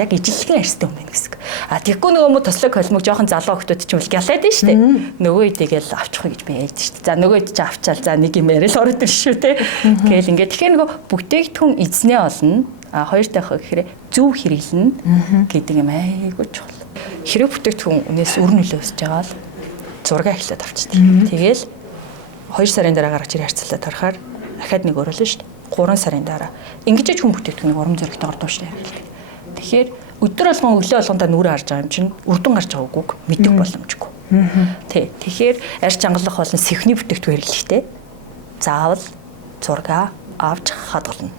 Яг ижилхэн арьстай юм байна гэсэн. А тэггүй нөгөө мө тослог холмог жохон залуу хүмүүс ч юм бол гялаад нь штэ. Нөгөө идэгээл авчихыг гэж би ярьж штэ. За нөгөө ид чи авчаал за нэг юм яриа л ороод ир шүү те. Гээл ингээд тэгэхээр нөгөө бүтээгдэхүүн эзнээ олно. А хоёр дахь гэхээр зөв хэрэглэнэ гэдэг юм айгуу чухал. Хэрэг бүтээгдэхүүн үнээс үр нөлөө өсөж байгаа л зураг эхлээд авчдаг. Тэгээл 2 сарын дараа гарч ирээ харьцуулаад харахаар дахиад нэг өрөөлнө шүү дээ. 3 сарын дараа. Ингэж хүн бүтээгдэхүүнийг урам зоригтойгоор дууштай хэрэглэдэг. Тэгэхээр өдөр болгон өглөө болгондоо нүрэ харж байгаа юм чинь үрдэн гарч байгаа үгүйг мэдэх боломжгүй. Тий. Тэгэхээр арьс чангалах болон сэхний бүтээгдэхүүн хэрэглэхдээ заавал зураг авч хадгална.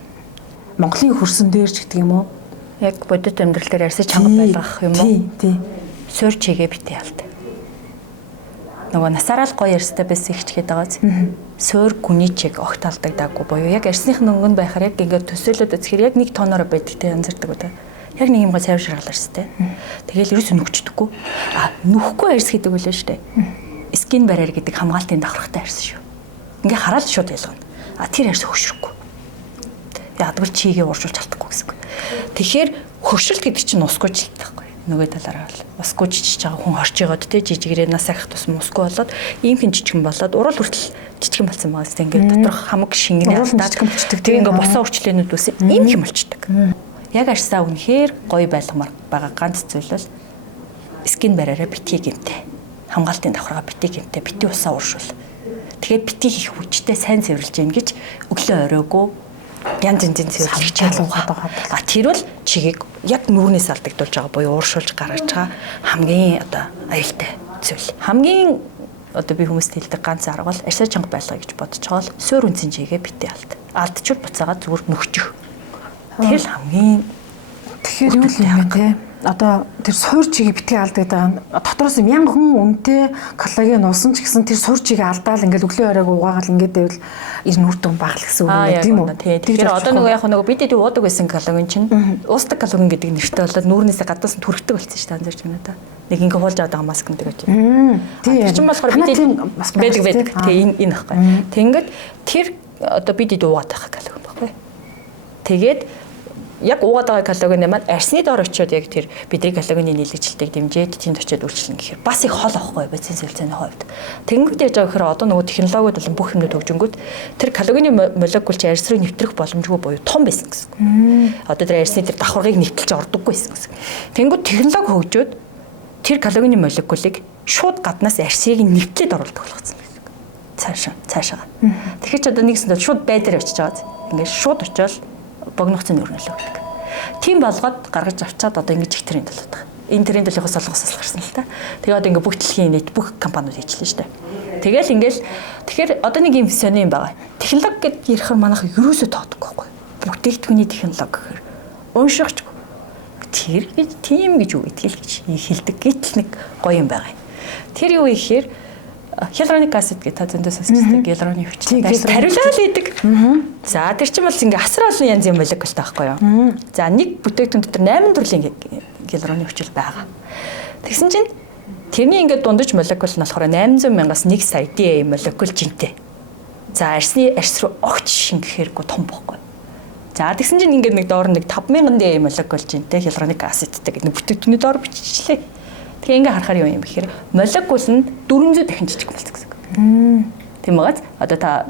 Монголын хөрсөн дээр ч гэдэг юм уу? Яг бодит амьдрал дээр арьс чангал байлгах юм уу? Тий. Суур чигээ битээ алд. Нөгөө насаараа л гоё арьстай байсан ихчгээд байгааз. Суур гүний чиг огт алдагдаагүй боيو. Яг арьсных нөнгөнд байхаар яг ингээд төсөөлөд үзэхээр яг 1 тоноор байдагтай янзардаг удаа. Яг нэг юм гоо цайвшрал арьстай. Тэгээл ерөөсөө нүгчдэггүй. А нүхгүй арьс гэдэг үлээ штэ. Скин барьер гэдэг хамгаалтын давхархтай арьс шүү. Ингээ хараад шууд ялгана. А тэр арьс хөшрөхгүй. Ядвал чигээ ууршуулж чадахгүй гэсэн. Тэгэхээр хөршилт гэдэг чинь усгүй жилт байхгүй. Нөгөө талаараа бол усгүй жижиж байгаа хүн орж байгаад те жижигрээ нас ахих тусам усгүй болоод ийм хэн жижигэн болоод урал хүртэл жижигэн болсон байгаа гэсэн. Ингээд доторх хамаг шингэний алдаад тэгээ ингээд босоо өвчлөөнүүд үс ийм хэм болчдөг. Яг арьсаа үнэхээр гоё байлгамаар байгаа ганц зүйл бол скин бариараа битгий гэмтэй. Хамгаалтын давхаргаа битгий гэмтэй бити усаа ууршуул. Тэгээд битгий их хүчтэй сайн цэвэрлж гин гэж өглөө оройгоо янз янзын цэвэрлэж чадуулгаад байгаа. А тэр бол чигийг яг нүүрнээс алдагдуулж байгаа буюу ууршуулж гаргаж байгаа хамгийн одоо аюултай зүйл. Хамгийн одоо би хүмүүст хэлдэг ганц арга бол арьсаа чанга байлгаа гэж бодож байгаа л суур үнцэн чигээ битээ алдчихвал буцаагаад зүгээр нөхчих. Тэр л хамгийн тэгэхээр юу л юм бэ те? Одоо тэр суур чигийг битгий алддаг байгаа. Дотроос 1000 хүн үнэтэй каллагийн нуусан ч гэсэн тэр суур чигийг алдаал ингээл өглөө оройг угаагаал ингээд байвал ер нь үрдэн багл гэсэн үг юм тийм үү? Тэгэхээр одоо нөгөө бид уудаг байсан каллагийн чинь уустдаг каллагийн гэдэг нэртэй болоод нүүрнээсээ гадаас нь түрхдэг болсон шүү дээ анзарч байна да. Нэг ингээ хуулж аваад байгаа маск гэдэг чинь. Тэр чинь болохоор бид бас байдаг. Тэгээ энэ ахгүй. Тэнгөт тэр одоо бид уугаад байгаа каллагийн байхгүй. Тэгээд яг уугаад байгаа каллагийн маань арсны доор очиод яг тэр бидний каллагийн нийлэгжилтийг дэмжиж тэнд очиод үйлчлэн гэхээр бас их хол авахгүй бацин сэлцээний хувьд. Тэнгүүд яаж байгаа гэхээр одоо нөгөө технологиуд болон бүх юмнууд хөгжингүүд тэр каллагийн молекул чи арс руу нэвтрэх боломжгүй буюу том байсан гэсэн. Одоо тэр арсны тэр давхаргыг нэвтэлж ордоггүй байсан гэсэн. Тэнгүүд технологи хөгжөөд тэр каллагийн молекулыг шууд гаднаас арсыг нэвтлээд оруулдаг болгоцсон гэсэн. Цаашаа. Тэгэхээр ч одоо нэгсэндээ шууд байдлаар очиж байгаа. Ингээд шууд очиод богногцны өрнөлөө гэдэг. Тийм болгоод гаргаж авчаад одоо ингэж их тренд болоод байгаа. Энэ тренд л яг солонгосоос гарсан л та. Тэгээд одоо ингэ бүх дэлхийн нийт бүх компаниуд хийчихлээ шүү дээ. Тэгэл ингээл тэгэхээр одоо нэг юм сони юм байгаа. Технологи гэдээ ярихаар манайх ерөөсөө тоодохгүй байхгүй. Бүтээгдэхүүний технологи гэхээр уншихч тэр гэж тийм гэж үү итгэл гэж хэлдэг гэтэл нэг гоё юм байгаа. Тэр юу ихээр хялуроник acid гэдэг та зөндөө сонсдог гиалуроны хүчтэй тариулаад идэг. За тэр чинь бол ингээ асар олон янзын молекултай байхгүй юу. За нэг бүтээгдэхүүн дотор 8 төрлийн гиалуроны хүчил байгаа. Тэгсэн чинь тэрний ингээ дундаж молекул нь болохоор 800,000-аас 1 сая DA молекул жинтэй. За арс руу огт шингэхээргүй том байхгүй. За тэгсэн чинь ингээ нэг доор нэг 5,000 DA молекул жинтэй хялуроник acidтэй гэдэг нэг бүтээгдэхүүний доор биччихлээ. Тэгээ ингээ харахаар юу юм бэ гэхээр молекул нь 400 дахин жижиг болсон гэсэн. Тийм байгааз одоо та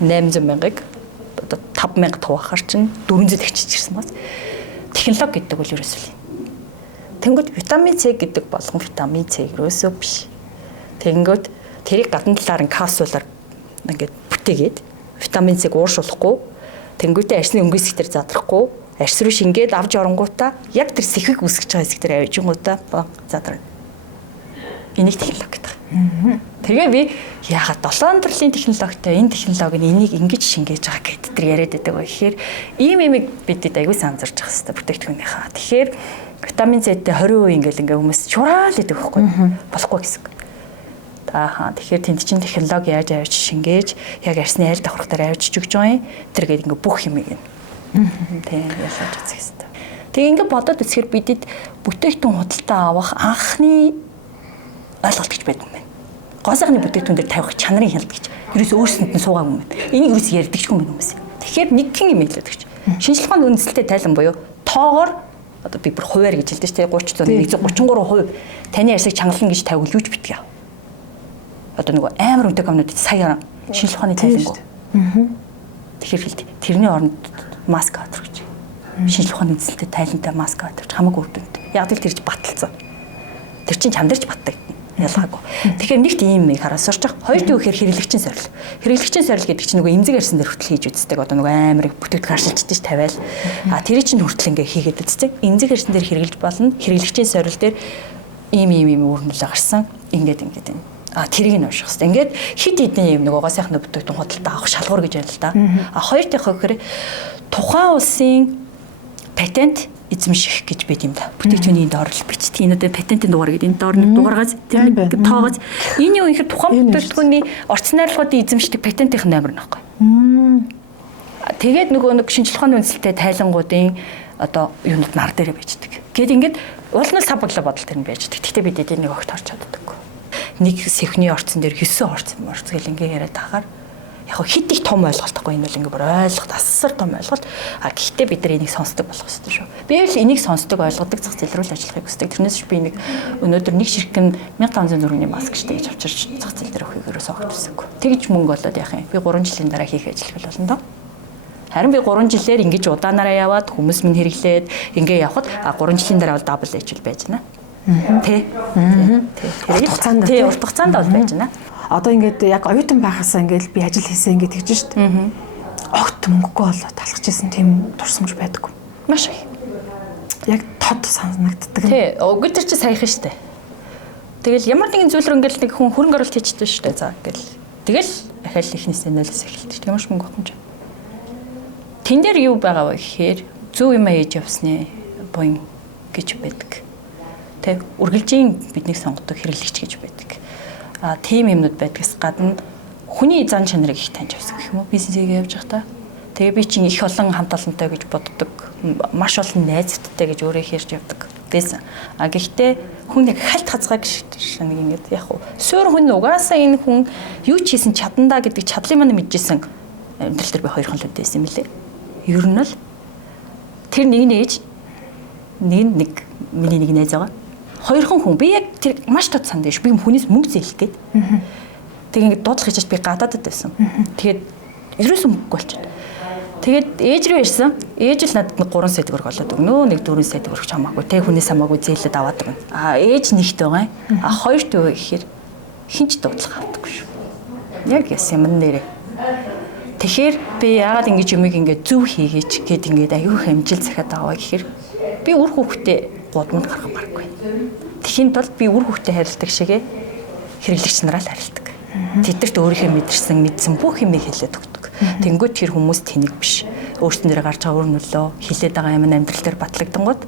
800,000-ыг одоо 5,000 туваахаар чинь 400 дахиж ирсэн бас. Технологи гэдэг бол ерөөсөө л. Тэнгүүд витамин С гэдэг болгон витамин С ерөөсөө биш. Тэнгүүд тэрийг гадна талаар нь капсулаар ингээд бүтээгээд витамин С-г ууршуулахгүй тэнгүүтээ арсны өнгөс хэсгээр задрахгүй арс руу шингээд авч оронгуудаа яг тэр сэхэг үсгэж байгаа хэсэг дээр авижингуудаа задрна. Энийг технологи гэдэг. Тэгээ би яагаад 7 төрлийн технологитой энэ технологи нь энийг ингэж шингээж байгаа гэдэг тэр яриад байдаг ба гэхээр ийм имийг бидэд аягүй санзарч байгаа хэвээр бүтээгдэхүүнийхаа. Тэгэхээр витамин С-тэй 20% ингээл хүмүүс чураал идэг байхгүй болохгүй гэсэн. Тэгэхээр тэнд чинь технологи яаж авч шингээж яг арсны айл давхрах дээр авчиж өгч байгаа юм. Тэргээд ингээ бүх юм ийм тийм ялгаж үзэх хэрэгтэй. Тэгээ ингээд бодоод үзэхээр бидэд бүтээгдэхүүн худалдаа авах анхны ойлголт гэж байдаг юм байна. Гоо сайхны бүтээгдэхүүн дээр тавих чанарын хяналт гэж ерөөс өөрсөнд нь суугаагүй юм байна. Энийг ерөөс ярьдагчгүй юм хүмүүс. Тэгэхээр нэг хэн юм хэлдэг ч. Шинжилгээний үндэслэлтэй тайлан буюу тоогоор одоо би бүр хуваар гэж хэлдэг шүү дээ 30%, 133% таны арсыг чангална гэж тавьвал юу ч битгий. Одоо нөгөө амар үнэтэй комнууд сая шинжилгээний тайлангуу. Тэгэхээр хэлдэг. Тэрний оронд маск авах гэж. Шинжилгээний үндэслэлтэй тайлантай маск авах хамаагүй үр дүнтэй. Яг л тэр чинь баталцсан. Тэр чинь чамдарч батдаг ялгаагүй. Тэгэхээр нэгт ийм юм хараас орж байгаа. Хоёр юу гэхээр хэрэглэгчийн сорил. Хэрэглэгчийн сорил гэдэг чинь нөгөө эмзэг арсан дээр хүртэл хийж үздэг. Одоо нөгөө амар бүтээгдэхүүн харшилчдэж тавиал. Тэр чинь хүртэл ингээ хийгээд үздэг. Эмзэг арсан дээр хэрэглэж болно. Хэрэглэгчийн сорил дээр ийм өрнөл гарсан. Ингээд юм. Тэрийг нь унших хэрэгтэй. Ингээд хит хитний юм нөгөө гоо сайхны бүтээгдэхүүн худалдаа авах шалгуур гэж байна л да. Хоёр дахь гэхээр тухайн улсын патент эзэмших гэж байд юм да. Бүтээгдэхүүний доор л бичдэг. Энэ одоо патентын дугаар гэдэг. Энэ доор нэг дугааргаас тэр нэг тоогоос энэ юу ихээр тухайн бүтээгдэхүүний орчин найруулгуудын эзэмшдэг патентын номер нөхгүй. Тэгээд нөгөө нэг шинжилгээний үндэслэлтэй тайлангуудын одоо юунууд нар дээр байждаг. Гэт ингээд уул нь сабглаа бодол тэр нь байждаг. Гэхдээ бид энийг огт харж чаддаггүй. Нэг сэхний орцсон дээр 9 орцсон гэл ингээ яриад тахаар яг хит их том ойлголт тахгүй энэ бол ингээ бүр ойлголт асар том ойлголт. Гэхдээ бид нар энийг сонсдог болох хэрэгтэй шүү. Би л энийг сонсдог ойлгодог зах зээл рүү л ажиллахыг хүсдэг. Тэрнээс би нэг өнөөдөр нэг ширхэг нь 1500 төгрөгийн маск штэ гэж авчирч зах зээл дээр өгөхийг ерөөсөө огт хүсэхгүй. Тэгж мөнгө болоод яах юм. Би 3 жилийн дараа хийх ажил болно доо. Харин би 3 жилээр ингэж удаанаараа яваад хүмүүс минь хэрэглээд ингээ явхад 3 жилийн дараа бол дабл H байж байна. Тэ. Урт хугацаанд бол байж байна. одоо ингээд яг оюутан байхасаа ингээд би ажил хийсэн ингээд тэгж шүү дээ. Огт мөнгөгүй болоод талхаж исэн тийм дурсамж байдаггүй. Маш их. Яг тод санагддаг. Тий, өг төр чи саяхан шүү дээ. Тэгэл ямар нэгэн зүйл рүү ингээд нэг хүн хөрөнгө оруулалт хийчихдэг шүү дээ. За ингээл тэгэл ахаал ихнээсээ нойлоос эхэлдэг. Ямар ч мөнгө авах юм чи. Тэн дээр юу байгаа вэ гэхээр зөв юм ээж явсны буян гэж байдаг. Тэ үргэлжийн биднийг сонгодог хэрэглэгч гэж байдаг. Тийм юмнууд байдгаас гадна хүний зан чанарыг их таньж авсан гэх юм уу? Бизнесийг явж байхдаа. Тэгээ би чинь их олон хамт олонтой гэж боддог. Маш олон найзттай гэж өөрөө хэрж явдаг. Байсан. Гэхдээ хүн яг хальт хазгааг шиг нэг ингэж яг уу. Суур хүн угаасаа энэ хүн юу ч хийсэн чадандаа гэдэг чадлыг маань мэдчихсэн амьдрал дээр би хоёрхан л үдээсэн юм лээ. Ер нь л тэр нэг нь ээж нэг миний нэг найз байгаа. Хоёрхан хүн би яг тэр маш тод санд биш. Би хүнээс мөнгө зээлэх гээд. Тэг ингээд дуудлах хийж би гадаадд байсан. Тэгээд ерөөсөн мөнгөгүй болчихно. Тэгээд ээж рүү ирсэн. Ээж л надад 3 сая төгрөг олоод өгнө. Нэг 4 сая төгрөг хамаагүй. Тэг хүнээс хамаагүй зээлээд аваад өгнө. Ээж нэгт байгаа. Хоёрт өгөө гэхээр хинч дуудлах авдаггүй шүү. Яг яасан юм нэрээ. Тэгэхээр би яагаад ингэж юмыг ингээд зөв хийгээч гэд ингээд аюух амжилт захиад аваа гэхээр би үр хүүхдээ гудамд гарах марггүй. Тэхийн тулд би үр хүүхдээ харилдаг шигээ хэрэглэгч нараа л харилдаг. Тэдэрт өөрийнхөө мэдсэн бүх юмыг хэлээд өгдөг. Тэнгүүд тэр хүмүүс тэнэг биш. Өөрсдөн дээр гарч байгаа өөр нөлөө хилээд байгаа юм амьдрал дээр батлагдангууд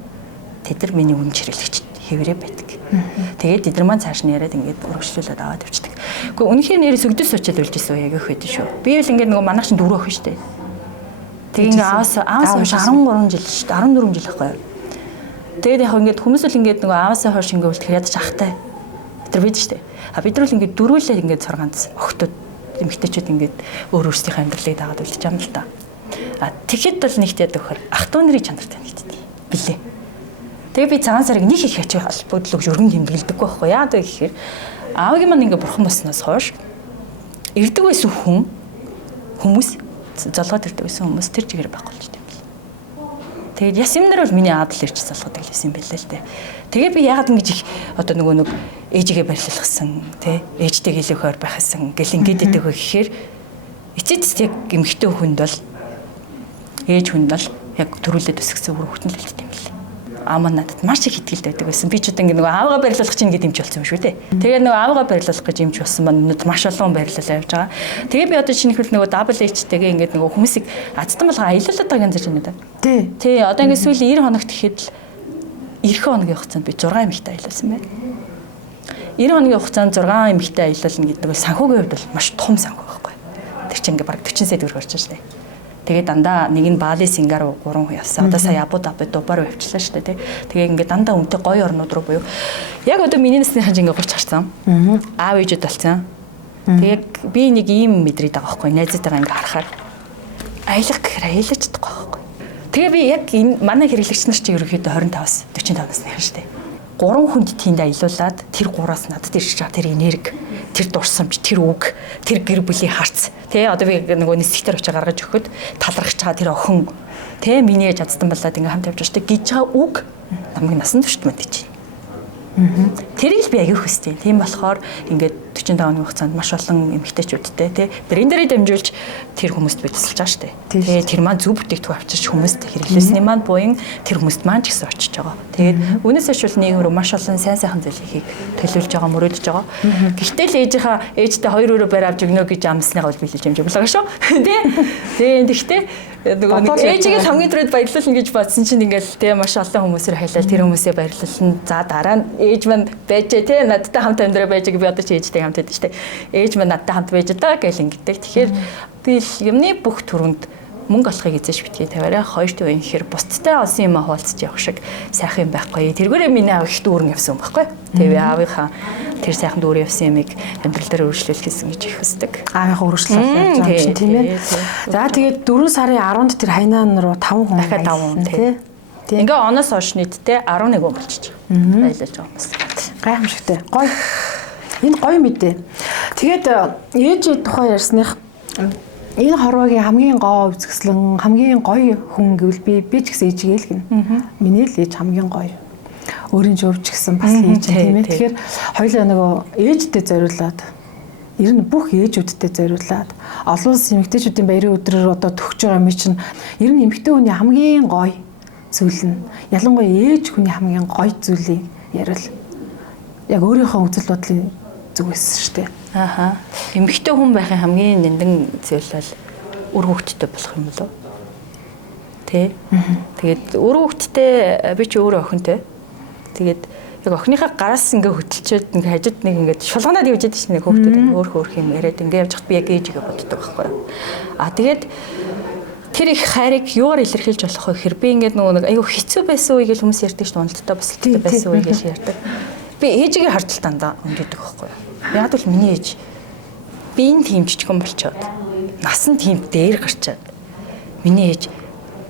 тэд нар миний үнэн хэрэглэгч хэврээ байдаг. Тэгээд тэд нар маань цааш нь яриад ингээд өргөжлүүлээд аваад явчихдаг. Гэхдээ үнэхээр нэрээс өгдөөс очиад үлж исэн яг их байдэн шүү. Би л ингээд нөгөө манайх чинь 4 охин шүү дээ. Тэг ингээд ааваас 13 жил шүү дээ. 14 жил ахгүй юу. Тэгээд яг ингээд хүмүүс л ингээд нөгөө ааваасаа хойш ингээд үлдэх ядаж ахтай. Тэр бид шүү дээ. Бид нар л ингээд дөрвөлээ ингээд цорганц охтууд эмэгтэйчүүд ингээд өөр өөрсдийнхээ амьдралыг дагаад үлдэж байгаа юм л та. Тэгэхэд бол нэгт яд өгөхөр ах トゥ нарыг чанартай нэгтдэг. Билээ. Тэгээ би цагаан сарыг нэг их ачаа холбогдлог өргөн тэмдэглэдэггүй байхгүй яа гэдэг гэхээр аавгийн маань ингээд бурхан болсноос хойш ирдэг байсан хүмүүс золгоод ирдэг байсан хүмүүс тэр чигээр байхгүй болж байна. Тэгээд яс юмнаар бол миний аав л ирж залгаад байсан юм байлаа л дээ. Тэгээ би яагаад ингэж их одоо нөгөө нэг ээжигээ барилгасан тий ээжтэйгээ илүүхээр байхсан гэл ингээд идэг вэ гэхээр эцэст яг эмэгтэй хүнд бол ээж хүнд бол яг төрүүлээд өсгсөн үр хүүхэд нь л хэлдэг юм билээ. Аамаа надад маш их ихтгэл байдаг байсан. Би ч одоо ингэ нөгөө аавгаа барилгах чинь ингэ дэмж болсон юм шүү дээ. Тэгээ нөгөө аавгаа барилгах гэж дэмж болсон маань өнөөдөр маш олон барилгалаа явж байгаа. Тэгээ би одоо чинийхэл нөгөө дабл H-тэйгээ ингэ нөгөө хүмүүсийг азтан болгоо аялуулаад байгаа юм зэрэг юм да. Тий. Одоо ингэ сүүлийн 90 хоногт ихэд л 90 хоногийн хугацаанд би 6 эмэгтэй аялуулсан байна. 90 хоногийн хугацаанд 6 эмэгтэй аялуулна гэдэг нь санхүүгийн хувьд бол маш том санхүү байхгүй. Тэр чинь ингэ бараг 40 сая төгрөг орж байна шүү дээ. Тэгээ дандаа нэг нь Бали, Сингапур 3 явсан. Одоо сая Абу Даби, Дубай руу явчихлаа шүү дээ, тий. Тэгээ ингээд дандаа үнэтэй гоё орнууд руу буюу. Яг одоо миний насны ханж ингээд 30 харсан. Аав ээжүүд болсон. Тэгээ би нэг ийм мэдрээд байгаа байхгүй. Найзтайгаа ингээд харахаар аялах гэхээр аялаж чадахгүй байхгүй. Тэгээ би яг энэ манай хэрэглэгч нар чинь ерөнхийдөө 25-аас 45 насны хан шүү дээ. 3 хүнд тэнд аялуулад тэр 3-аас надад ирж байгаа тэр энерги, тэр дурсамж, тэр үг, тэр гэр бүлийн харц. Тэ одоо би нөгөө нисгтэр очиж гаргаж өгөхөд талархаж байгаа тэр охин тэ миний ээж аздан болоод ингээм хамт явж байгаа шүү дээ гэж байгаа үг намайг насан туршид мэдэж байна. Тэрийг би аяг хөстэй. Тийм болохоор ингээд 45 оны хугацаанд маш олон эмэгтэйчүүдтэй тий брендерээ дамжуулж тэр хүмүүст би тусалж байгаа шүү дээ. Тэгээ тэр маань зөв бүтээгдэхүүн авчирч хүмүүст хэрэглээсний маань буян тэр хүмүүст маань ч гэсэн очиж байгаа. Тэгээд үүнээс хойш нэг рүү маш олон сайн сайхан зүйлийг төлөвлөж байгаа, мөрөөдөж байгаа. Гэхдээ л ээжтэй 2 өрөө барь авч өгнө гэж амсныгаа бол биелж юм жиглаа шүү. Тий. Тэгэхдээ нөгөө ээжигээ хамгийн түрүүд баярлуулна гэж бодсон чинь ингээл тий маш олон хүмүүсээр хайлаад тэр хүмүүсээ баярлуулна. За дараа нь ээж маань байж тий надтай хамт амьдраа байж би одоо чи ээжтэй хамт байдаг штэ. Ээж маань надтай хамт байж байгаа гэл ингэдэг. Тэгэхээр би юмны бүх төрөнд мөнгө олохыг эзэж битгий тавиараа 2 төвийн гэхээр бусдтай олсон юм хуваалцаж явах шиг сайхан юм байхгүй. Тэргээрээ миний аав их дүүрэн явсан юм байхгүй. Тэгээ аавынхаа тэр сайхан дүүрэн явсан юмыг амьдрал дээр өөрчлөх гэсэн гэж их хүсдэг. Аавынхаа өөрчлөлт явж байгаа юм тийм ээ. За тэгээд 4 сарын 10-нд тэр хайнаан руу 5 хүн дахиад 5 хүн тийм. Ингээ оноос хойш нийтдээ 11 хүн болчихж байгаа. Аялуулж байгаа хүмүүс. Гайхамшигтай. Гоё. Энэ гоё мэдээ. Тэгээд ээж тухай ярьсных энэ хорвогийн хамгийн гоо үзэсгэлэн хамгийн гоё хүн гэвэл би ч гэсэн ээжигээ л гэнэ. Миний л ээж хамгийн гоё. Өөрийн жив ч гэсэн бас ээж тийм ээ. Тэгэхээр хоёулаа нөгөө ээжтэй зориулаад Ер нь бүх ээжүүдтэй зориулаад олон улсын эмэгтэйчүүдийн баярын өдрөөр одоо төгсөж байгаа юм чинь ер нь эмэгтэй хүний хамгийн гоё зүйл нь ялангуяа ээж хүний хамгийн гоё зүйлийг ярил. Яг өөрийнхөө үзэл бодлын зүгээс шүү дээ. Ааха. Эмэгтэй хүн байхын хамгийн нандин зүйл бол үр хөвгттэй болох юм болов. Тэ. Тэгээд үр хөвгттэй би ч өөрөө охинтой. Тэгээд яг охиныхаа гараас ингээ хөдөлчөөд ингээ хажууд нэг ингээ шулганаад явж байдаг шин нэг хүүхдүүд ингээ өөр юм яриад ингээ явж хат би яг ээжигээ боддог байхгүй юу. Тэгээд тэр их хайрыг юугаар илэрхийлж болох вэ гэхээр би ингээ нөгөө нэг айгүй хэцүү байсан үе гэж хүмүүс ярьдаг шүү дээ. Уналттай босолттой байсан үе гэж ярьдаг. Би ээжигээ харж л дандаа өмдөдөг байхгүй юу. Яг л миний ээж биеийн тийм жижигхэн болчоод насан тийм дээр гарчаад миний ээж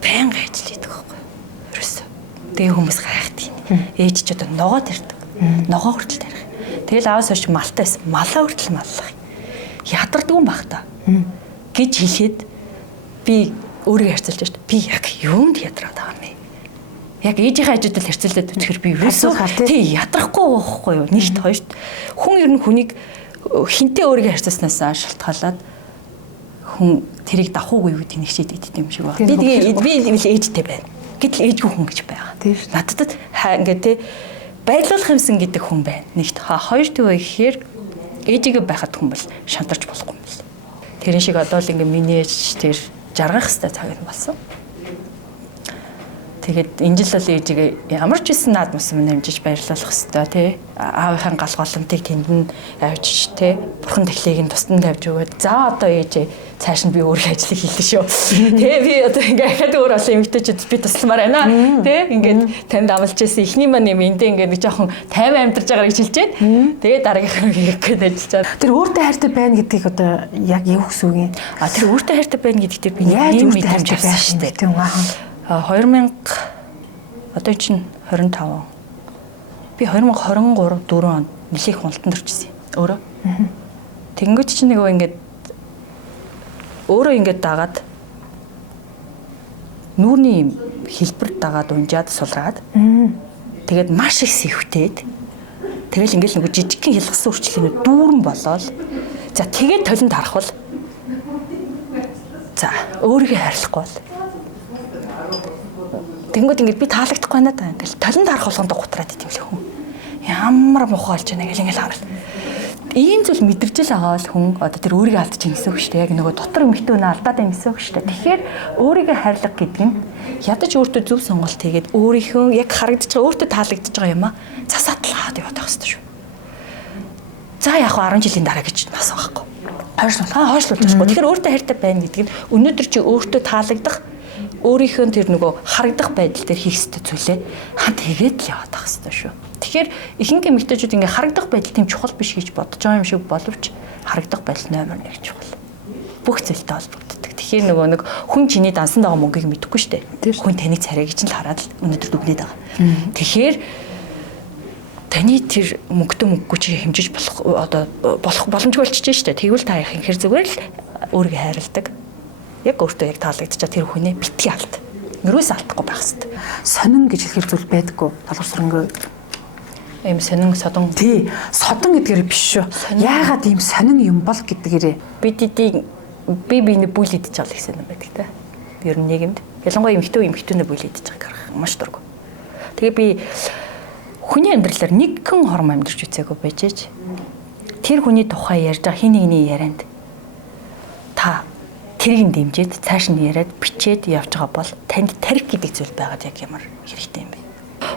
байнга ажилладаг байхгүй юу. Ерөөсөө. Тэгээ хүмүүс гайхдаг. Ээж ч одоо ногоо тарьдаг. Ногоо хүртэл тарих. Тэгэл аавс хойш малтайс малаа хүртэл маллах. Ядардгүй юм бах та. Гэж хэлээд би өөрийгөө харьцуулж байна. Би яг юунд ядраад байгаа юм бэ? Яг ээжийнхээ хажуудад харьцуулаад өчгөр би ерөөсөө тий ядрахгүй байхгүй юу? Нэгт хоёрт хүн ер нь хүнийг хинтээ өөрийгөө харьцуулснаас шалтгаалаад хүн тэрийг давхуугүй юу гэдэг нэг шийд идэт юм шиг байна. Би ээжтэй байна. Гэтэл ээжгүй хүн гэж байгаа. Надад ингээд тий баярлуулах юмсан гэдэг хүн байна. Нэгт хоёр төвөө ихээр ээжигээ байхад хүн бол шантарч болохгүй юм байна. Тэрэн шиг одоо л ингээд миний ээж тэр жаргах хэвээр цаг юм болсон. Тэгээд энэ жил бол ээжигээ ямар ч байсан наад мус минь амжиж баярлуулах хэвээр тий аавынхаа гал голомтыг тэнд нь авчиж тий бурхан тэглийг нь тусдан тавьж өгөөд за одоо ээжээ цааш нь би өөрөө ажлыг хийлээ шүү. Тэ би одоо ингээ ахад өөр олон эмэгтэйчүүд би тусламаар байна. Тэ ингээд танд амлаж байсан эхний маань юм эндээ ингээ нэг жоохон тайван амьдарч байгаа гэж хэлж байна. Тэгээд дараагийнхаа хийх гээд ажиллаж байгаа. Тэр өөртөө хайртай байна гэдгийг одоо яг юу гэсэн үг юм? Тэр өөртөө хайртай байна гэдэгтэр би яаж өөртөө хайртай байх шүү дээ. Тийм аа. 2000 одоо чинь 25. Би 2023 4 онд нэлээд хуналтанд орчихсон өөрөө. Тэнгөт чинь нөгөө ингээд өөрөө ингээд дагаад нүүрний хэлбэр дагаад унжаад сулраад тэгээд маш их сэвтээд тэгэл ингээд нөгөө жижигхэн хялгсан үрчлэлийн дүүрэн болоод за тэгээд толинд харахвал за өөрийгөө хайрлахгүй бол тэнгүүд ингээд би таалагдахгүй байна даа ингээд толинд харах болгонд гутраад идэв лээ хүн ямар муухай болж байна гэл ингээд хараад ийм зүйл мэдэрч л байгаа бол хүн одоо тэр өөрийгөө алдчих юм гэсэн үг шүү дээ. Яг нөгөө дотор эмэгтэй үнэ алдаад юм гэсэн үг шүү дээ. Тэгэхээр өөрийгөө хайрлах гэдэг нь ядаж өөртөө зөв сонголт хийгээд өөрийнхөө яг харагдаж байгаа өөртөө таалагдж байгаа юм аа засаатлаад яваад байх хэрэгтэй шүү. За яг 10 жилийн дараа гэж бас байхгүй. Хойшлуулж болохгүй. Тэгэхээр өөртөө хайртай байна гэдэг нь өнөөдөр чи өөртөө таалагдах өөрийнхөө тэр нөгөө харагдах байдал дээр хийх ёстой зүйлээ ханд хийгээд л яваад байх хэрэгтэй шүү. Тэгэхээр ихэнх эмэгтэйчүүд ингээ харагдах байдал тийм чухал биш гэж бодож байгаа юм шиг боловч харагдах байдал номер 1 чухал. Бүх зүйлтэй холбогддог. Тэгэхээр нөгөө нэг хүн чиний дансанд байгаа мөнгийг мэдэхгүй шүү дээ. Хүн таны царай гэж л хараад л өнөдр дүгнээд байгаа. Тэгэхээр таны тэр мөнгөгүй чи хэмжиж болох боломжгүй болчихж шүү дээ. Тэгвэл та яах юм хэр зүгээр л өөрийгөө хайрладаг. Яг өөртөө яг таалагдчихаа тэр хүнээ битгий алд. Юурээс алдахгүй байх хэрэгтэй. Сонин гэж хэлэхэр зүйл байдаггүй. Талхарсрангүй ийм сонин содон. Тий, содон гэдгээр биш шүү. Яагаад ийм сонин юм бол гэдгээрээ би биний бүлэдэж байгаа гэсэн юм байдаг та. Ер нь нийгэмд ялангуяа эмэгтэйнээ бүлэдэж байгааг маш дург. Тэгээ би хүний амьдралаар нэгэн хорм амьдарч үзээгүй байжээч. Тэр хүний тухай ярьж байгаа хин нэгний ярианд та тэрийг дэмжиж цааш нь яриад бичээд явж байгаа бол танд тарих гэдэг зүйл байгаад яг ямар хэрэгтэй юм бэ?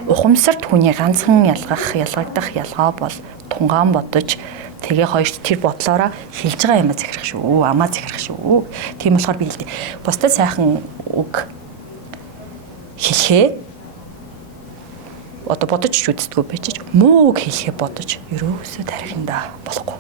Ухамсарт хүний ганцхан ялгагдах ялгаа бол тунгаан бодож тэгээ хоёрт тэр бодлоороо хэлж байгаа юм захирах шүү. Амаа захирах шүү. Тийм болохоор би хэлдэг. Бусдад сайхан үг хэлхээ одоо бодож ч үздэггүй байж муу үг хэлхээ бодож ерөөсөө тарихнда болохгүй.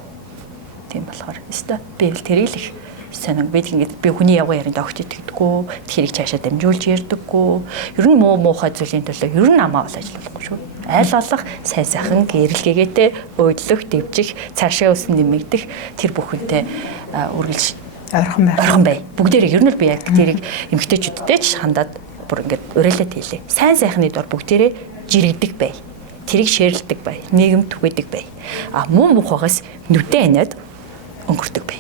Тийм болохоор өстой би тэрийг л сонин бид ингэж би хүний явган яринд огт итгэдэггүй тэрийг цаашаа дамжуулж ярьдаггүй ер нь муухай зүйлийн төлөө ер нь амаа бол ажиллахгүй шүү айл болох сайн сайхан гэрэлгээгээтэй өдлөх дэвжих цаашаа өсөн нэмэгдэх тэр бүхэнтэй үргэлж ойрхон бай бүгдээрээ ер нь л би яг тэрийг эмгтээчүүдтэй ч хандаад бүр ингэж уриалаад хэлээ сайн сайхны дор бүгдээрээ жирэгдэг бай тэрийг шэрлдэг бай нийгэм түгээдэг бай муу мухагаас нүдэн анаад өнгөрдөг бай.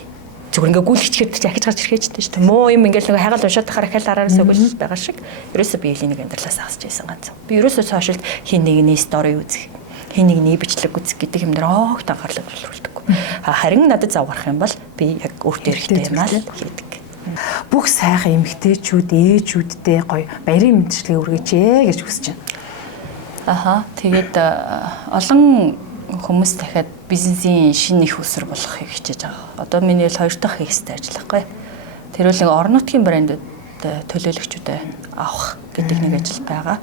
Зүгээр ингээ гүйлгчгээд чи ахиж гарч ирэхэж дээ шүү дээ. Муу юм ингээл нэг хайгаал уншаад тахаар ахаал араас өгөл байгаа шиг. Ерөөсөө би энийг амьдралаас хасч байсан ганц. Би ерөөсөө сошиалд хин нэгний стори үзэх, хин нэгний бичлэг үзэх гэдэг юм дээр огт анхаарлаа төвлөрүүлдэггүй. Харин надад зав гарах юм бол би яг өөртөө хэрэгтэй юм аа хийдэг. Бүх сайхан эмэгтэйчүүд, ээжүүдтэй гоё баярын мэдчилгээ үргэж гэж хүсэж байна. Тэгээд олон хүмүүс дахиад бизнесийн шинэ их уср болохыг хичээж байгаа. Одоо миний бол 2 дахь хийхтэй ажиллахгүй. Тэр үл нэг орон нутгийн брэндүүд төлөөлөгчүүдэд авах гэдэг нэг ажил байгаа.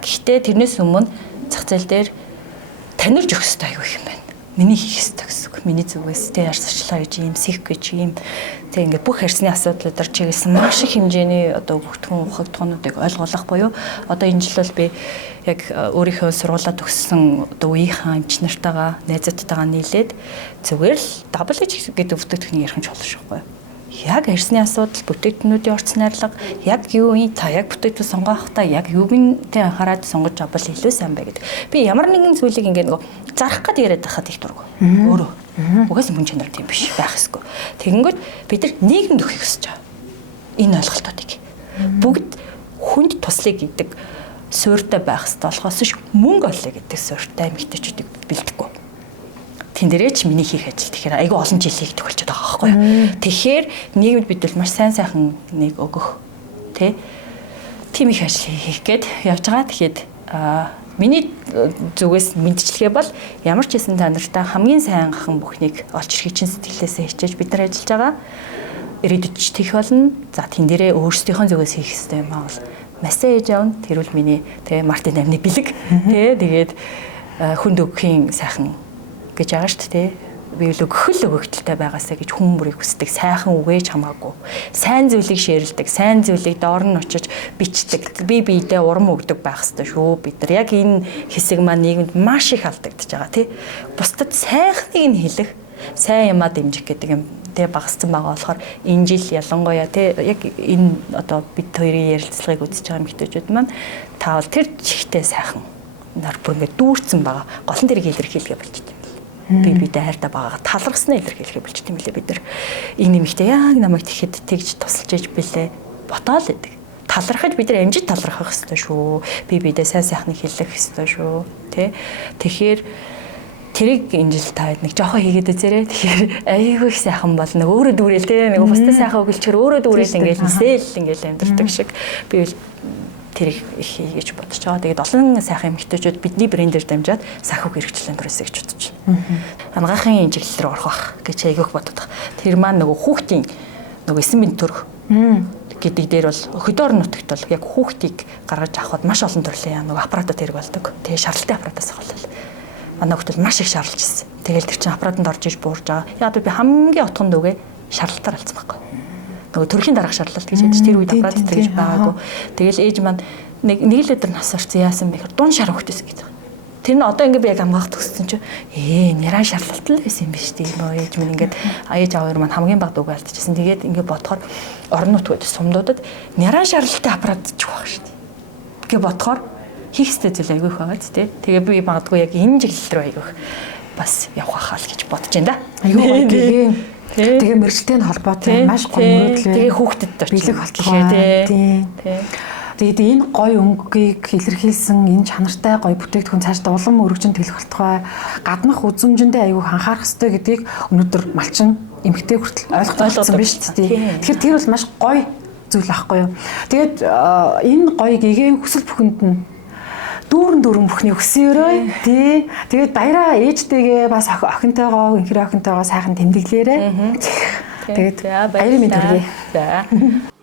Гэхдээ тэрнээс өмнө зах зээл дээр танилж өгөх хэрэгтэй аягүй юм байна. Миний хийх хэрэгтэй гэсэн үг. Миний зүгээс тэ арсчлаа гэж юм, сих гэж юм. Тэ ингээд бүх харьцны асуудлуудаар чиглэсэн маш их хэмжээний одоо бүхтгэн ухагдхуунуудыг ойлгох буюу одоо энэ жил бол би яг өөрийнхөө сургуулаа төгссөн одоо үеийнхэн эмч нартайгаа найзуудтайгаа нийлээд зүгээр л WH гэдэг бүтээгдэхүүнийг ярих нь чухал шүүхгүй юу? Яг арьсны асуудал, бүтээгдэхүүнүүдийн орц найрлага, яг юу юм та яг бүтээгдэхүүн сонгохдоо яг юуг нь тэ анхаарал сонгож авбал илүү сайн бай гэдэг. Би ямар нэгэн зүйлийг ингээд нөгөө зарах гээд яриад байхад их дургу. Өөрөө. Угаасаа мөн чанар тийм биш байх ёсгүй. Тэгэнгүүт бид нар нийгэмд өгөх ёсож байгаа. Энэ ойлголтуудыг. Бүгд хүнд туслая гэдэг суурьтай байх ёстой болохоос ш мөнгө олъё гэдэг суурьтай эмэгтэйчүүдийг бэлдэхгүй. Тэн дээрээ ч миний хийх ажил тэгэхээр айгүй олон жил хийгдэх болчиход байгаа байхгүй юу. Тэгэхээр нийгэмд бид бол маш сайн сайхан нэг өгөх тийм их ажил хийх гээд явж байгаа. Тэгэхэд миний зүгээс мэдчилгээ бол ямар ч хэсэн та нартай хамгийн сайн анхан бүхнийг олж ирэхийг чин сэтгэлээсээ хичээж бид нар ажиллаж байгаа. Ирээдүйд ч тийх болно. За тэн дээрээ өөрсдийнхөө зүгээс хийх хэрэгтэй юм аа бол массаж явна. Тэр үл миний Мартин амны бэлэг тэгээд хүнд өгөхийн сайхан гэж байгаа шүү дээ. Би л өгөх л өгөгдөлтэй байгаасаа гэж хүн бүрийг хүсдэг. Сайхан үгэж хамаагүй. Сайн зүйлийг шеэрлдэг, сайн зүйлийг доор нь очиж бичдэг. Би биедээ урам өгдөг байх хэрэгтэй шүү. Бид нар яг энэ хэсэг маань нийгэмд маш их алдагдаж байгаа тий. Бусдад сайхныг нь хэлэх, сайн юмаа дэмжих гэдэг юм тий багассан байгаа болохоор энэ жил ялангуяа тий яг энэ одоо бид хоёрын ярилцлагыг үзэж байгаа эмэгтэйчүүд маань таавал тэр чихтэй сайхан нар бүр ингэ дүүрсэн байгаа. Гол нь тэрийг илэрхийлгээ болчих. Би бидээ хайртай байгаагаа талархснаа илэрхийлэхэ болчих юм лээ бид нар. Энэ нэмэгтэй яг намайг тэгэхэд тэгж тусалж иж билээ ботоол гэдэг. Талархаж бид нар амжид талархах хэрэгтэй шүү. Би бидээ сайн сайхныг хэлэх хэрэгтэй шүү. Тэ. Тэгэхээр тэрийг энэ жил та нэг жоохон хийгээд үзээрэй. Тэгэхээр айгүй их сайхан болно. Өөрөө дүүрэл тэ нэг бусдаа сайхан өгөлчгөр өөрөө дүүрэл ингээл нисэл ингээл амьдэрдэг шиг би тэрийг хийж бодож байгаа. Тэгээд олон сайхан эмэгтэйчүүд бидний брэндээр дамжаад санхүүг хэрэгжлэн төрөөсэй гэж бодож байна. Ангаахын чиглэл рүү орох гэж айгүйх бодод байгаа. Тэр маань нөгөө хүүхдийн нөгөө 9 минут төрөх гэдэг дээр бол хөдөө орон нутагт бол яг хүүхдийг гаргаж авахд маш олон төрлийн нөгөө аппаратууд хэрэг болдог. Тэгээ шаардлагатай аппаратаас болол. Манай хүүхдүүд маш их шаарлж ирсэн. Тэгээл тэр чинь аппаратанд орж иж буурж байгаа. Яг би хамгийн отгонд үгээ шаардлагатаар алдсан байхгүй. Нөгөө төрхийн дараах шаарлалт гэж ядчих тэр үед аппарат тэгж байгаагүй. Тэгэл ээж маань нэг л өдөр нас орсон яасан бэ гэхээр дун шар хөхтэйсэн гэдэг. Тэр нь одоо ингээд би яг амгаах төгссөн чинь няраа шаарлалт л байсан юм биш тийм үү ээж минь ингээд ээж аавар маань хамгийн бага дүүг алдчихсан. Тэгээд ингээд бодохоор орон нутгад сумдуудад няраа шаарлалтай аппарат ч байх шүү дээ. Ингээд бодохоор хийх ёстой зүйл айгүйх байгаа тийм. Тэгээ би магадгүй яг энэ чиглэл рүү айгүйх бас явах хаа л гэж бодож байна да. Аюу гэх тэгээ мэрэгчтэй холбоотой маш гоё мөрөдлөө. Тэгээ хүүхдэд бэлэг болтгоо. Тийм. Тэгээд энэ гоё өнгөгийг илэрхийлсэн энэ чанартай гоё бүтээгдэхүүн цаашдаа улам өргөжөнд хэлэх болтгоо. Гаднах үзмжиндээ аюу анхаарах хэрэгтэй гэдгийг өнөөдөр малчин эмэгтэй хүртэл ойлгосон биз дээ. Тэгэхээр тэр бол маш гоё зүйл аахгүй юу. Тэгээд энэ гоёг эгийн хүсэл бүхэнд нь дүүрэн бүхний өсөөрөө тий. Тэгээд баяраа ээжтэйгээ бас охинтойгоо инхэр охинтойгоо сайхан тэмдэглээрээ. Тэгээд баярын мэнд хүргэе.